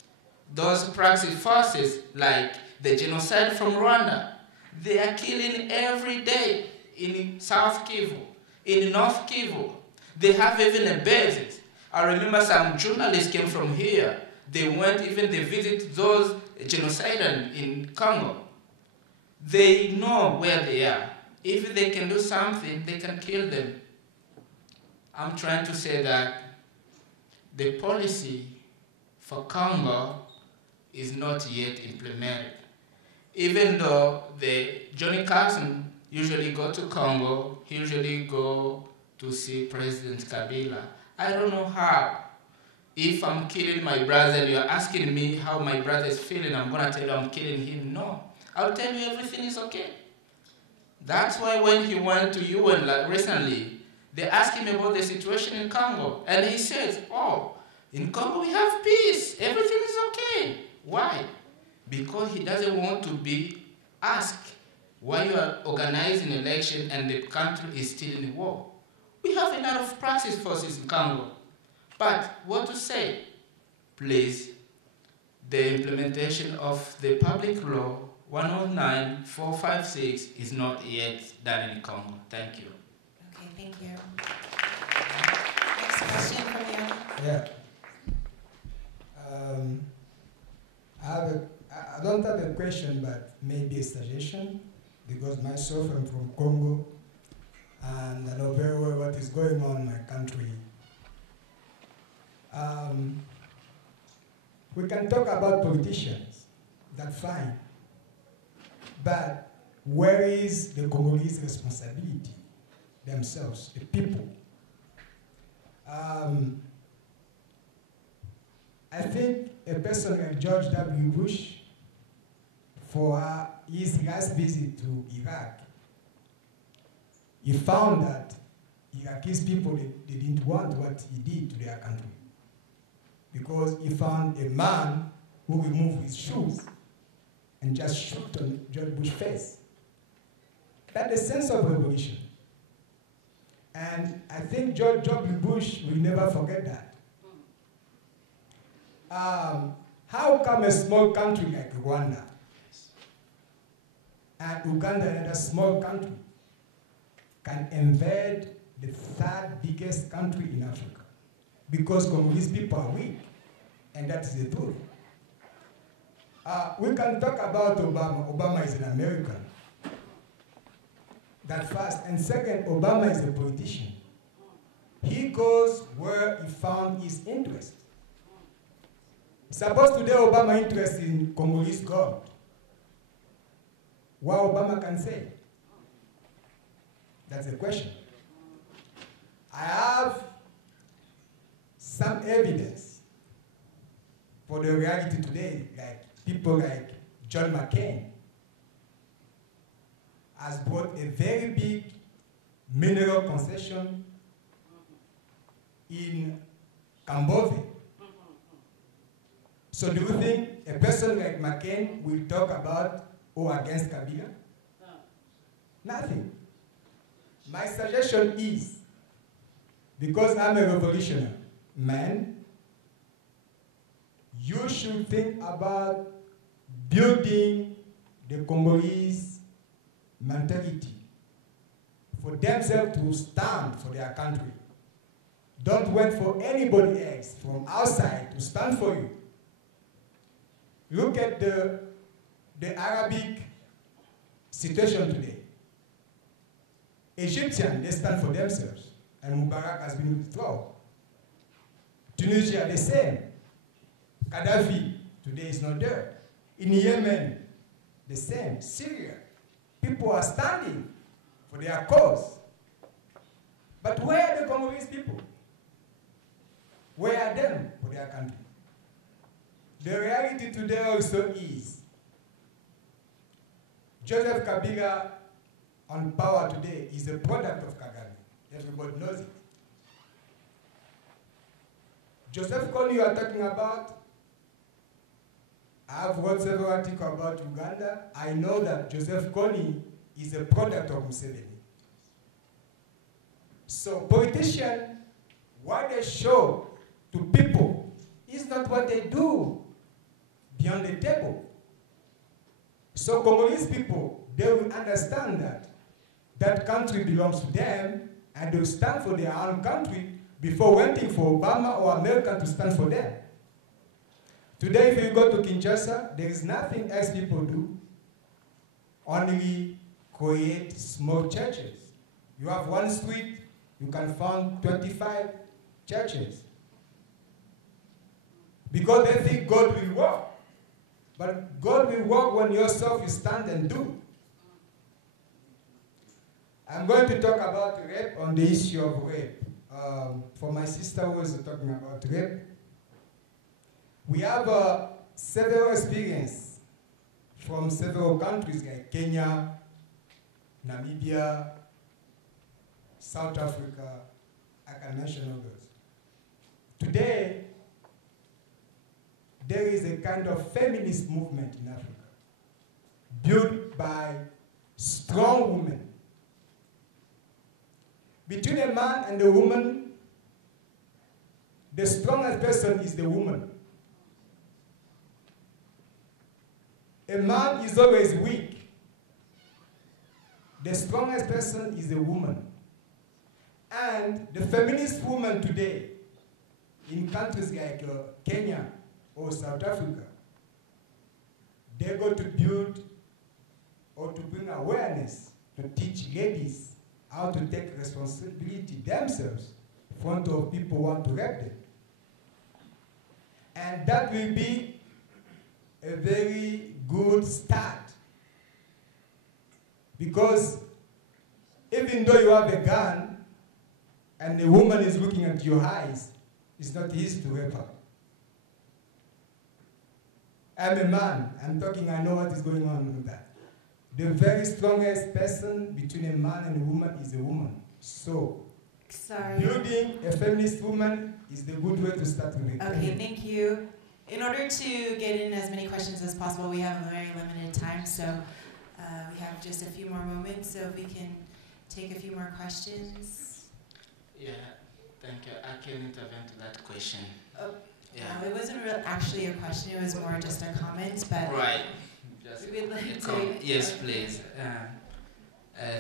those proxy forces like the genocide from Rwanda. They are killing every day in South Kivu, in North Kivu. They have even a basis. I remember some journalists came from here. They went, even they visit those genociders in Congo. They know where they are. If they can do something, they can kill them. I'm trying to say that the policy for Congo is not yet implemented. Even though Johnny Carson usually go to Congo, he usually go to see President Kabila. I don't know how. If I'm killing my brother and you're asking me how my brother is feeling, I'm going to tell you I'm killing him. No. I'll tell you everything is okay. That's why when he went to UN recently, they asked him about the situation in Congo. And he says, oh, in Congo we have peace. Everything is okay. Why? Because he doesn't want to be asked why you are organizing an election and the country is still in war. We have a lot of praxis forces in Congo. But what to say? Please, the implementation of the public law 109-456 is not yet done in Congo. Thank you. Okay, thank you. Next question from you. Yeah. I don't have a question, but maybe a suggestion, because myself I'm from Congo, and I know very well what is going on in my country. We can talk about politicians, that's fine. But where is the Congolese responsibility themselves, the people? I think a person like George W. Bush, for his last visit to Iraq, he found that Iraqis people, they didn't want what he did to their country. Because he found a man who removed his shoes and just shoot on George Bush's face. That's the sense of revolution. And I think George W. Bush will never forget that. How come a small country like Rwanda and Uganda, another small country, can invade the third biggest country in Africa? Because Congolese people are weak, and that's the truth. We can talk about Obama. Obama is an American. That's first. And second, Obama is a politician. He goes where he found his interest. Suppose today Obama interest in Congolese gold. What Obama can say? That's the question. I have some evidence for the reality today, like people like John McCain has brought a very big mineral concession in Cambodia. So do you think a person like McCain will talk about or against Kabila? Nothing. My suggestion is, because I'm a revolutionary man, you should think about building the Congolese mentality for themselves to stand for their country. Don't wait for anybody else from outside to stand for you. Look at the Arabic situation today. Egyptians, they stand for themselves, and Mubarak has been withdrawn. Tunisia, the same. Gaddafi, today is not there. In Yemen, the same. Syria, people are standing for their cause. But where are the Congolese people? Where are them for their country? The reality today also is Joseph Kabila on power today is a product of Kagame. Everybody knows it. Joseph Kony you are talking about, I have wrote several articles about Uganda. I know that Joseph Kony is a product of Museveni. So politicians, what they show to people is not what they do beyond the table. So Congolese people, they will understand that that country belongs to them and they will stand for their own country before waiting for Obama or America to stand for them. Today, if you go to Kinshasa, there is nothing else people do, only create small churches. You have one street, you can find 25 churches. Because they think God will work. But God will work when yourself you stand and do. I'm going to talk about rape on the issue of rape. For my sister who was talking about rape, we have several experience from several countries like Kenya, Namibia, South Africa. I can mention others. Today, there is a kind of feminist movement in Africa, built by strong women. Between a man and a woman, the strongest person is the woman. A man is always weak. The strongest person is a woman. And the feminist woman today, in countries like Kenya or South Africa, they go to build or to bring awareness to teach ladies how to take responsibility themselves in front of people who want to rape them. And that will be a very good start. Because even though you have a gun and the woman is looking at your eyes, it's not easy to rape her. I'm a man, I'm talking, I know what is going on with that. The very strongest person between a man and a woman is a woman. So, building a feminist woman is the good way to start with it. Okay, thank you. In order to get in as many questions as possible, we have a very limited time, so we have just a few more moments, so if we can take a few more questions. Yeah, thank you. I can intervene to that question. Oh, yeah. No, it wasn't actually a question, it was more just a comment, but... Right. Yes, please.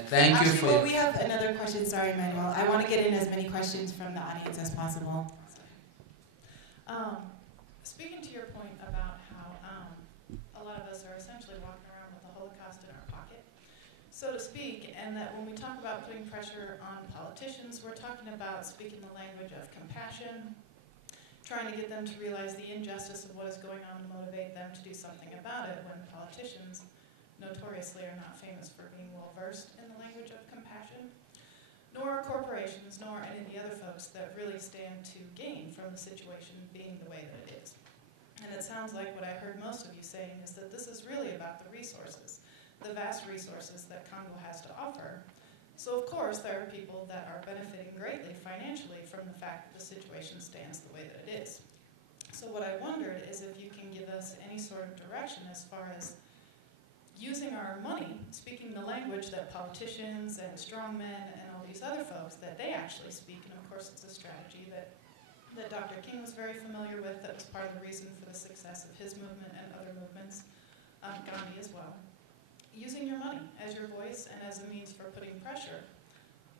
Thank you for... Well, we have another question. Sorry, Emanuel. I want to get in as many questions from the audience as possible. Speaking to your point about how a lot of us are essentially walking around with the Holocaust in our pocket, so to speak, and that when we talk about putting pressure on politicians, we're talking about speaking the language of compassion, trying to get them to realize the injustice of what is going on and motivate them to do something about it, when politicians notoriously are not famous for being well-versed in the language of compassion, nor are corporations, nor any of the other folks that really stand to gain from the situation being the way that it is. And it sounds like what I heard most of you saying is that this is really about the resources, the vast resources that Congo has to offer. So of course there are people that are benefiting greatly financially from the fact that the situation stands the way that it is. So what I wondered is if you can give us any sort of direction as far as using our money, speaking the language that politicians and strongmen and all these other folks that they actually speak, and of course it's a strategy that Dr. King was very familiar with, that was part of the reason for the success of his movement and other movements, Gandhi as well. Using your money as your voice and as a means for putting pressure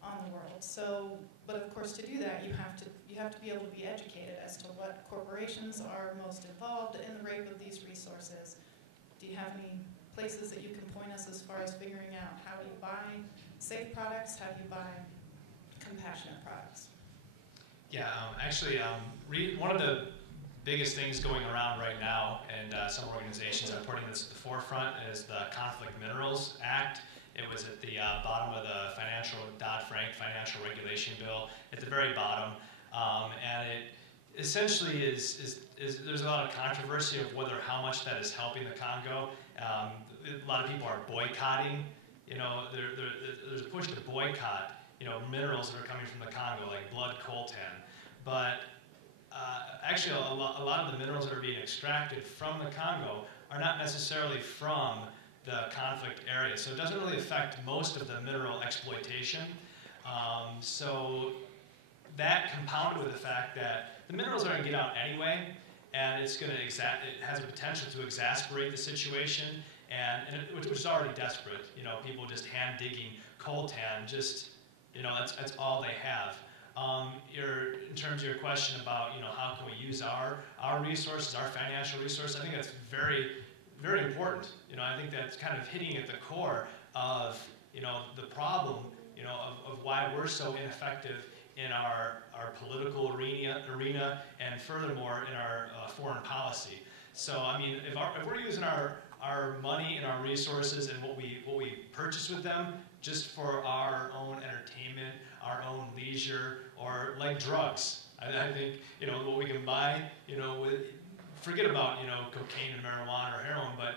on the world. So, but of course to do that you have to be able to be educated as to what corporations are most involved in the rape of these resources. Do you have any places that you can point us as far as figuring out how do you buy safe products? How do you buy compassionate products? Yeah, actually, one of the biggest things going around right now, and some organizations are putting this at the forefront, is the Conflict Minerals Act. It was at the bottom of the Dodd-Frank Financial Regulation Bill, at the very bottom, and it essentially is there's a lot of controversy of how much that is helping the Congo. A lot of people are boycotting. You know, there's a push to boycott, minerals that are coming from the Congo, like blood coltan. But actually, a lot of the minerals that are being extracted from the Congo are not necessarily from the conflict area. So it doesn't really affect most of the mineral exploitation. So that compounded with the fact that the minerals are going to get out anyway, and it has a potential to exasperate the situation, which is already desperate. People just hand digging coltan, that's all they have. In terms of your question about how can we use our resources, our financial resources, I think that's very, very important. I think that's kind of hitting at the core of the problem of why we're so ineffective in our political arena and furthermore in our foreign policy. So I mean, if we're using our money and our resources and what we purchase with them just for our own entertainment, our own leisure, or like drugs, I think what we can buy, forget about cocaine and marijuana or heroin, but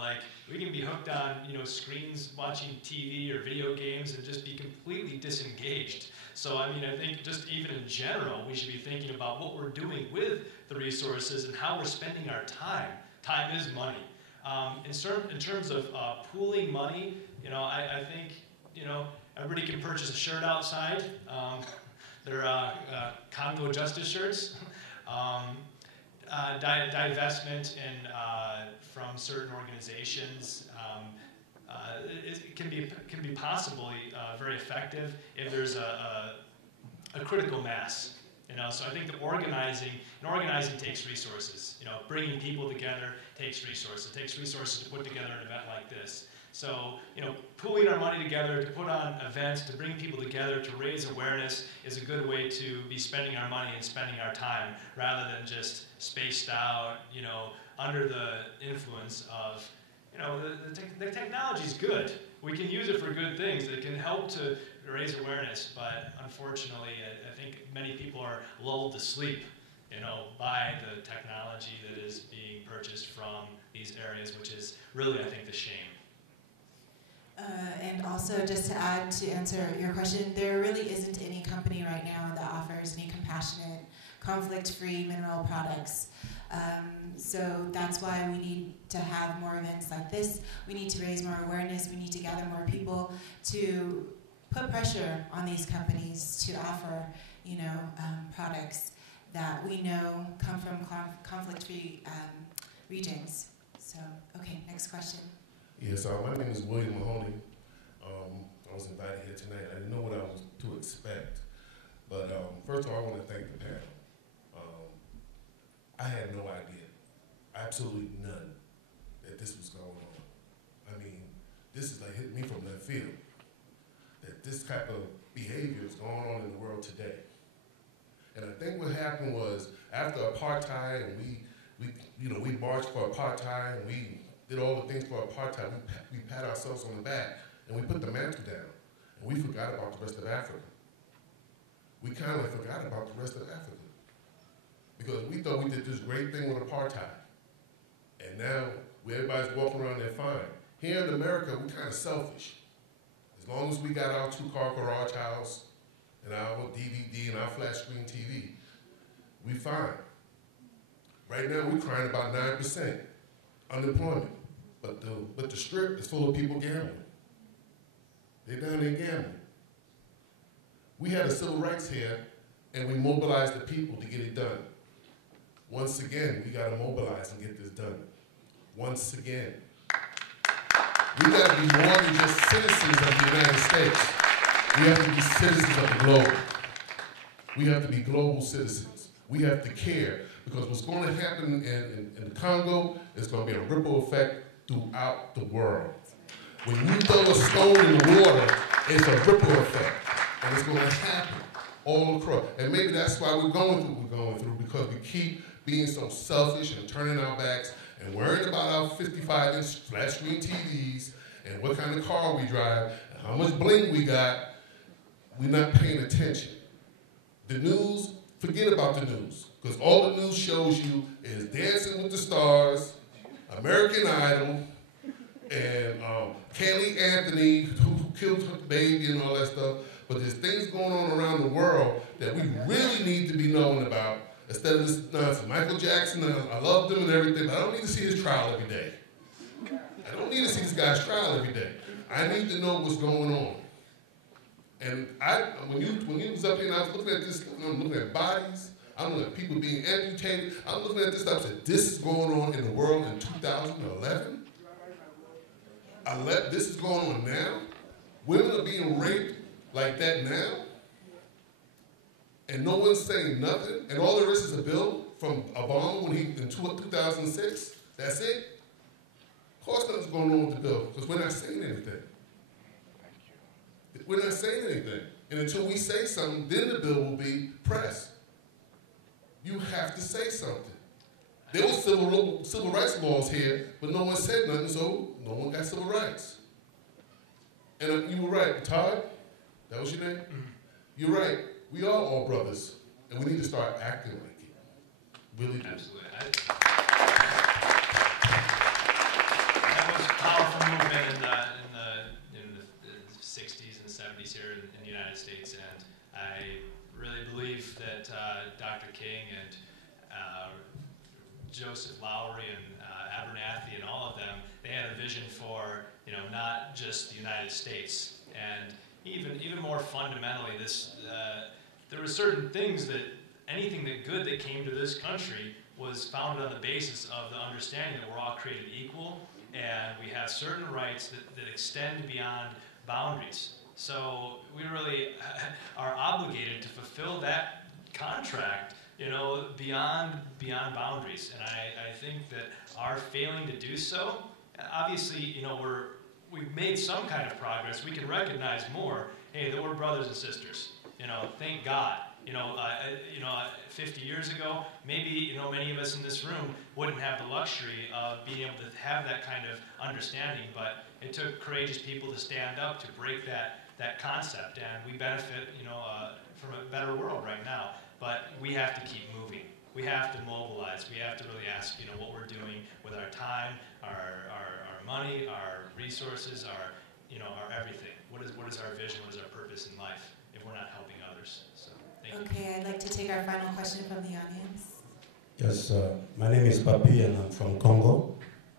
like we can be hooked on screens watching TV or video games and just be completely disengaged. So I mean, I think just even in general, we should be thinking about what we're doing with the resources and how we're spending our time. Time is money. In terms of pooling money, I think everybody can purchase a shirt outside. They're Congo Justice shirts. Divestment from certain organizations it can be possibly very effective if there's a critical mass. So I think the organizing takes resources. Bringing people together takes resources. It takes resources to put together an event like this. So, pooling our money together to put on events, to bring people together, to raise awareness is a good way to be spending our money and spending our time rather than just spaced out, under the influence of, the technology is good. We can use it for good things. It can help to raise awareness, but unfortunately, I think many people are lulled to sleep, by the technology that is being purchased from these areas, which is really, I think, the shame. And also, just to add to answer your question, there really isn't any company right now that offers any compassionate, conflict-free mineral products. So that's why we need to have more events like this. We need to raise more awareness. We need to gather more people to put pressure on these companies to offer, products that we know come from conflict-free regions. So, okay, next question. Yes, my name is William Mahoney. I was invited here tonight. I didn't know what I was to expect. But first of all, I want to thank the panel. I had no idea, absolutely none, that this was going on. I mean, this is like hitting me from left field, that this type of behavior is going on in the world today. And I think what happened was, after apartheid, and we marched for apartheid, and we did all the things for apartheid, we pat ourselves on the back, and we put the mantle down, and we forgot about the rest of Africa. We kind of forgot about the rest of Africa, because we thought we did this great thing with apartheid, and now everybody's walking around there fine. Here in America, we're kind of selfish. As long as we got our two-car garage house, and our DVD and our flat screen TV, we fine. Right now, we're crying about 9% unemployment, but the strip is full of people gambling. They're down there gambling. We had a civil rights here, and we mobilized the people to get it done. Once again, we got to mobilize and get this done. Once again. We got to be more than just citizens of the United States. We have to be citizens of the globe. We have to be global citizens. We have to care, because what's going to happen in the Congo is going to be a ripple effect throughout the world. When you throw a stone in the water, It's a ripple effect, and it's going to happen all across. And maybe that's why we're going through what we're going through, because we keep being so selfish and turning our backs and worrying about our 55-inch flat screen TVs and what kind of car we drive and how much bling we got. We're not paying attention. The news, forget about the news, because all the news shows you is Dancing with the Stars, American Idol, and Kaylee Anthony, who killed her baby and all that stuff. But there's things going on around the world that we really need to be knowing about instead of this nonsense. Michael Jackson, I love him and everything, but I don't need to see his trial every day. I don't need to see this guy's trial every day. I need to know what's going on. And when you was up here and I was looking at this, I'm looking at bodies, I'm looking at people being amputated, I'm looking at this stuff, I said, this is going on in the world in 2011? This is going on now? Women are being raped like that now? And no one's saying nothing? And all there is a bill from Obama in 2006? That's it? Of course nothing's going on with the bill, because we're not saying anything. We're not saying anything. And until we say something, then the bill will be pressed. You have to say something. There was civil rights laws here, but no one said nothing, so no one got civil rights. And you were right, Todd, that was your name? Mm-hmm. You're right. We are all brothers, and we need to start acting like it. Really do. Absolutely. That was a powerful movement in the 60s and 70s here in the United States, and I really believe that Dr. King and Joseph Lowry and Abernathy and all of them, they had a vision for, not just the United States. And even more fundamentally, there were certain things that anything good that came to this country was founded on the basis of the understanding that we're all created equal, and we have certain rights that extend beyond boundaries. So we really are obligated to fulfill that contract, beyond boundaries. And I think that our failing to do so, obviously, we've made some kind of progress. We can recognize more, hey, that we're brothers and sisters. Thank God. 50 years ago, maybe, many of us in this room wouldn't have the luxury of being able to have that kind of understanding, but it took courageous people to stand up to break that concept, and we benefit, from a better world right now. But we have to keep moving. We have to mobilize. We have to really ask, what we're doing with our time, our money, our resources, our everything. What is our vision? What is our purpose in life if we're not helping others? So, thank you. Okay, I'd like to take our final question from the audience. Yes, my name is Papi and I'm from Congo.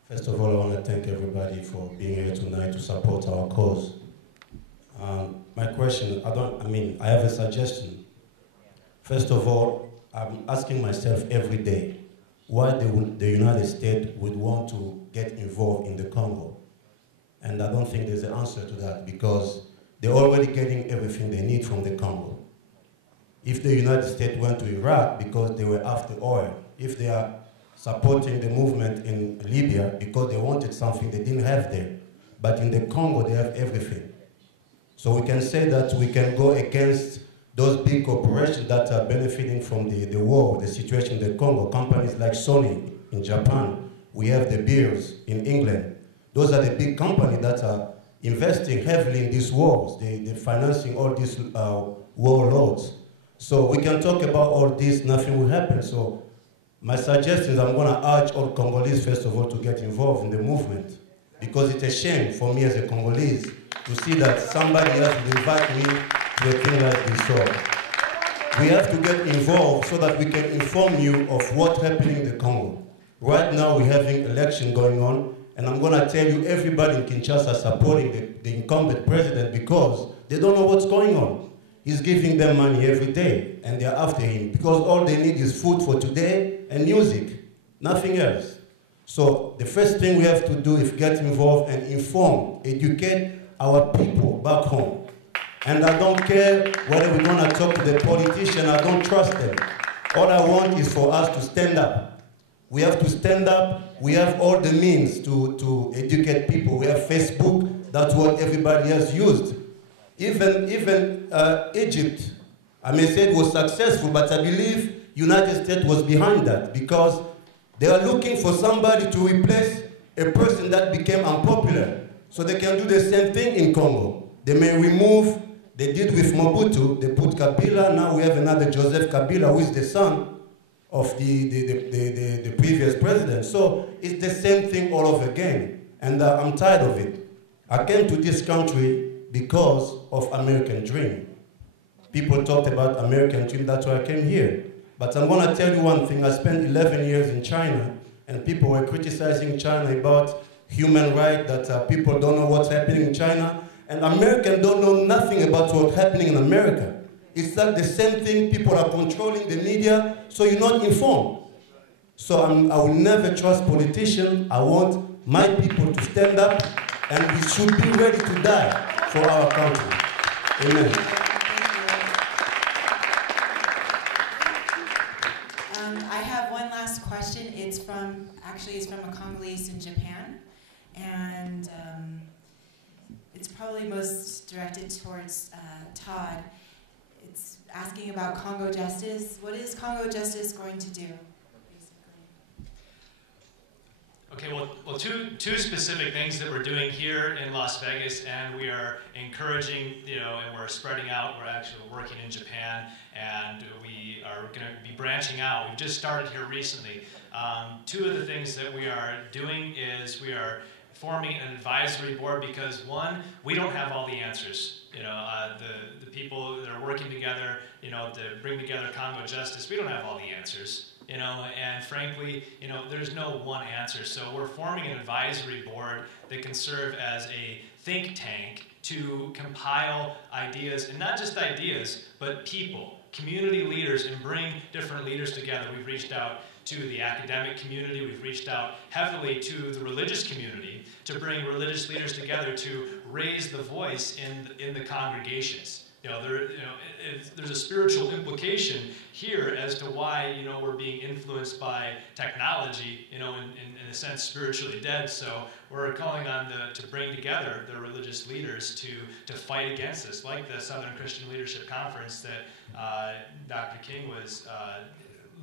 First of all, I want to thank everybody for being here tonight to support our cause. My question, I have a suggestion. First of all, I'm asking myself every day why the United States would want to get involved in the Congo. And I don't think there's an answer to that because they're already getting everything they need from the Congo. If the United States went to Iraq because they were after oil, if they are supporting the movement in Libya because they wanted something they didn't have there, but in the Congo they have everything. So we can say that we can go against those big corporations that are benefiting from the war, the situation in the Congo, companies like Sony in Japan, we have the Beers in England. Those are the big companies that are investing heavily in these wars. They're financing all these warlords. So we can talk about all this, nothing will happen. So my suggestion is I'm going to urge all Congolese, first of all, to get involved in the movement. Because it's a shame for me as a Congolese to see that somebody else will invite me to a thing like this. So we have to get involved so that we can inform you of what's happening in the Congo. Right now we're having election going on, and I'm going to tell you everybody in Kinshasa is supporting the incumbent president because they don't know what's going on. He's giving them money every day, and they're after him because all they need is food for today and music, nothing else. So the first thing we have to do is get involved and inform, educate our people back home. And I don't care whether we're going to talk to the politician, I don't trust them. All I want is for us to stand up. We have to stand up. We have all the means to educate people. We have Facebook. That's what everybody has used. Even Egypt, I may say it was successful, but I believe United States was behind that because they are looking for somebody to replace a person that became unpopular. So they can do the same thing in Congo. They may remove, they did with Mobutu, they put Kabila, now we have another Joseph Kabila who is the son of the previous president. So it's the same thing all over again. And I'm tired of it. I came to this country because of American dream. People talked about American dream, that's why I came here. But I'm gonna tell you one thing, I spent 11 years in China and people were criticizing China about human rights, that people don't know what's happening in China. And Americans don't know nothing about what's happening in America. It's like the same thing, people are controlling the media, so you're not informed. So I will never trust politicians. I want my people to stand up, and we should be ready to die for our country. Amen. I have one last question. It's from a Congolese in Japan. And it's probably most directed towards Todd. It's asking about Congo Justice. What is Congo Justice going to do, basically? Okay, well, two specific things that we're doing here in Las Vegas, and we are encouraging, and we're spreading out. We're actually working in Japan, and we are going to be branching out. We've just started here recently. Two of the things that we are doing is we are forming an advisory board because, one, we don't have all the answers. The people that are working together, to bring together Congo Justice, we don't have all the answers. And frankly, there's no one answer. So we're forming an advisory board that can serve as a think tank to compile ideas, and not just ideas, but people, community leaders, and bring different leaders together. We've reached out to the academic community, we've reached out heavily to the religious community to bring religious leaders together to raise the voice in the congregations. There's a spiritual implication here as to why we're being influenced by technology, in a sense spiritually dead. So we're calling on to bring together the religious leaders to fight against this, like the Southern Christian Leadership Conference that Dr. King was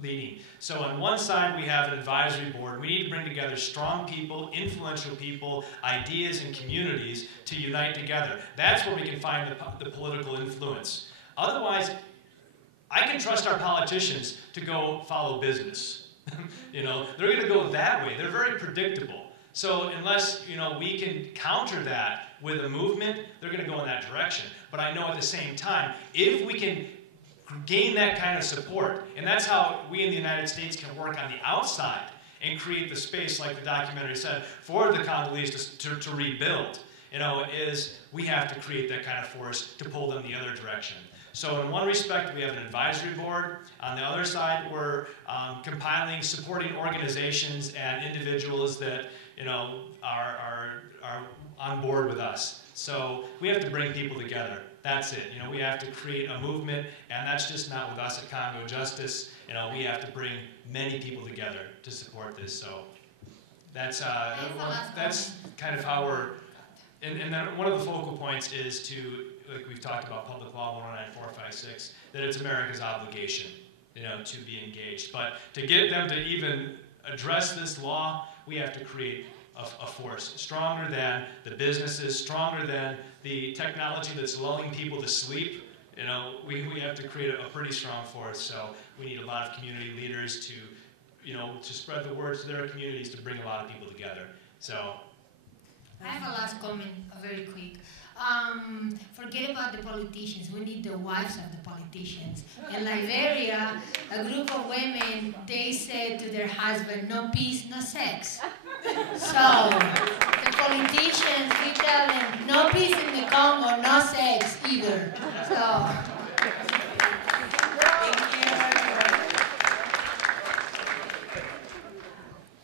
leading. So on one side we have an advisory board. We need to bring together strong people, influential people, ideas, and communities to unite together. That's where we can find the political influence. Otherwise, I can trust our politicians to go follow business. They're going to go that way. They're very predictable. So unless we can counter that with a movement, they're going to go in that direction. But I know at the same time, if we can gain that kind of support, and that's how we in the United States can work on the outside and create the space, like the documentary said, for the Congolese to rebuild, is we have to create that kind of force to pull them the other direction. So in one respect, we have an advisory board. On the other side, we're compiling, supporting organizations and individuals that are on board with us. So we have to bring people together. That's it. We have to create a movement, and that's just not with us at Congo Justice. We have to bring many people together to support this. So that's kind of how we're. And then one of the focal points is to, like we've talked about, Public Law 119456, that it's America's obligation, to be engaged. But to get them to even address this law, we have to create a force stronger than the businesses, stronger than the technology that's lulling people to sleep. We have to create a pretty strong force. So we need a lot of community leaders to spread the word to their communities, to bring a lot of people together. So I have a last comment, very quick. Forget about the politicians. We need the wives of the politicians. In Liberia, a group of women, they said to their husband, no peace, no sex. So the politicians, we tell them, no peace in the Congo, no sex either. So.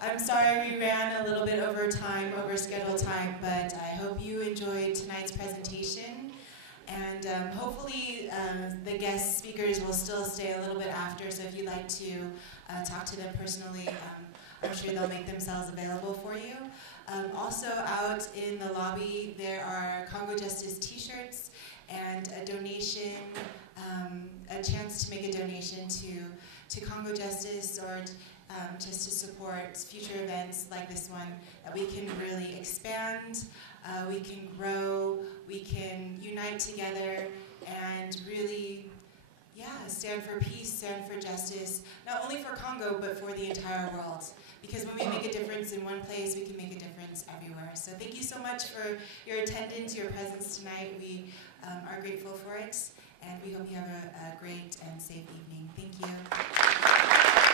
I'm sorry we ran a little bit over scheduled time, but I hope you enjoyed tonight's presentation. And hopefully the guest speakers will still stay a little bit after, so if you'd like to talk to them personally, I'm sure they'll make themselves available for you. Also out in the lobby, there are Congo Justice t-shirts and a donation, a chance to make a donation to Congo Justice, or just to support future events like this one, that we can really expand, we can grow, we can unite together, and really, stand for peace, stand for justice, not only for Congo, but for the entire world. Because when we make a difference in one place, we can make a difference everywhere. So thank you so much for your attendance, your presence tonight. We are grateful for it, and we hope you have a great and safe evening. Thank you.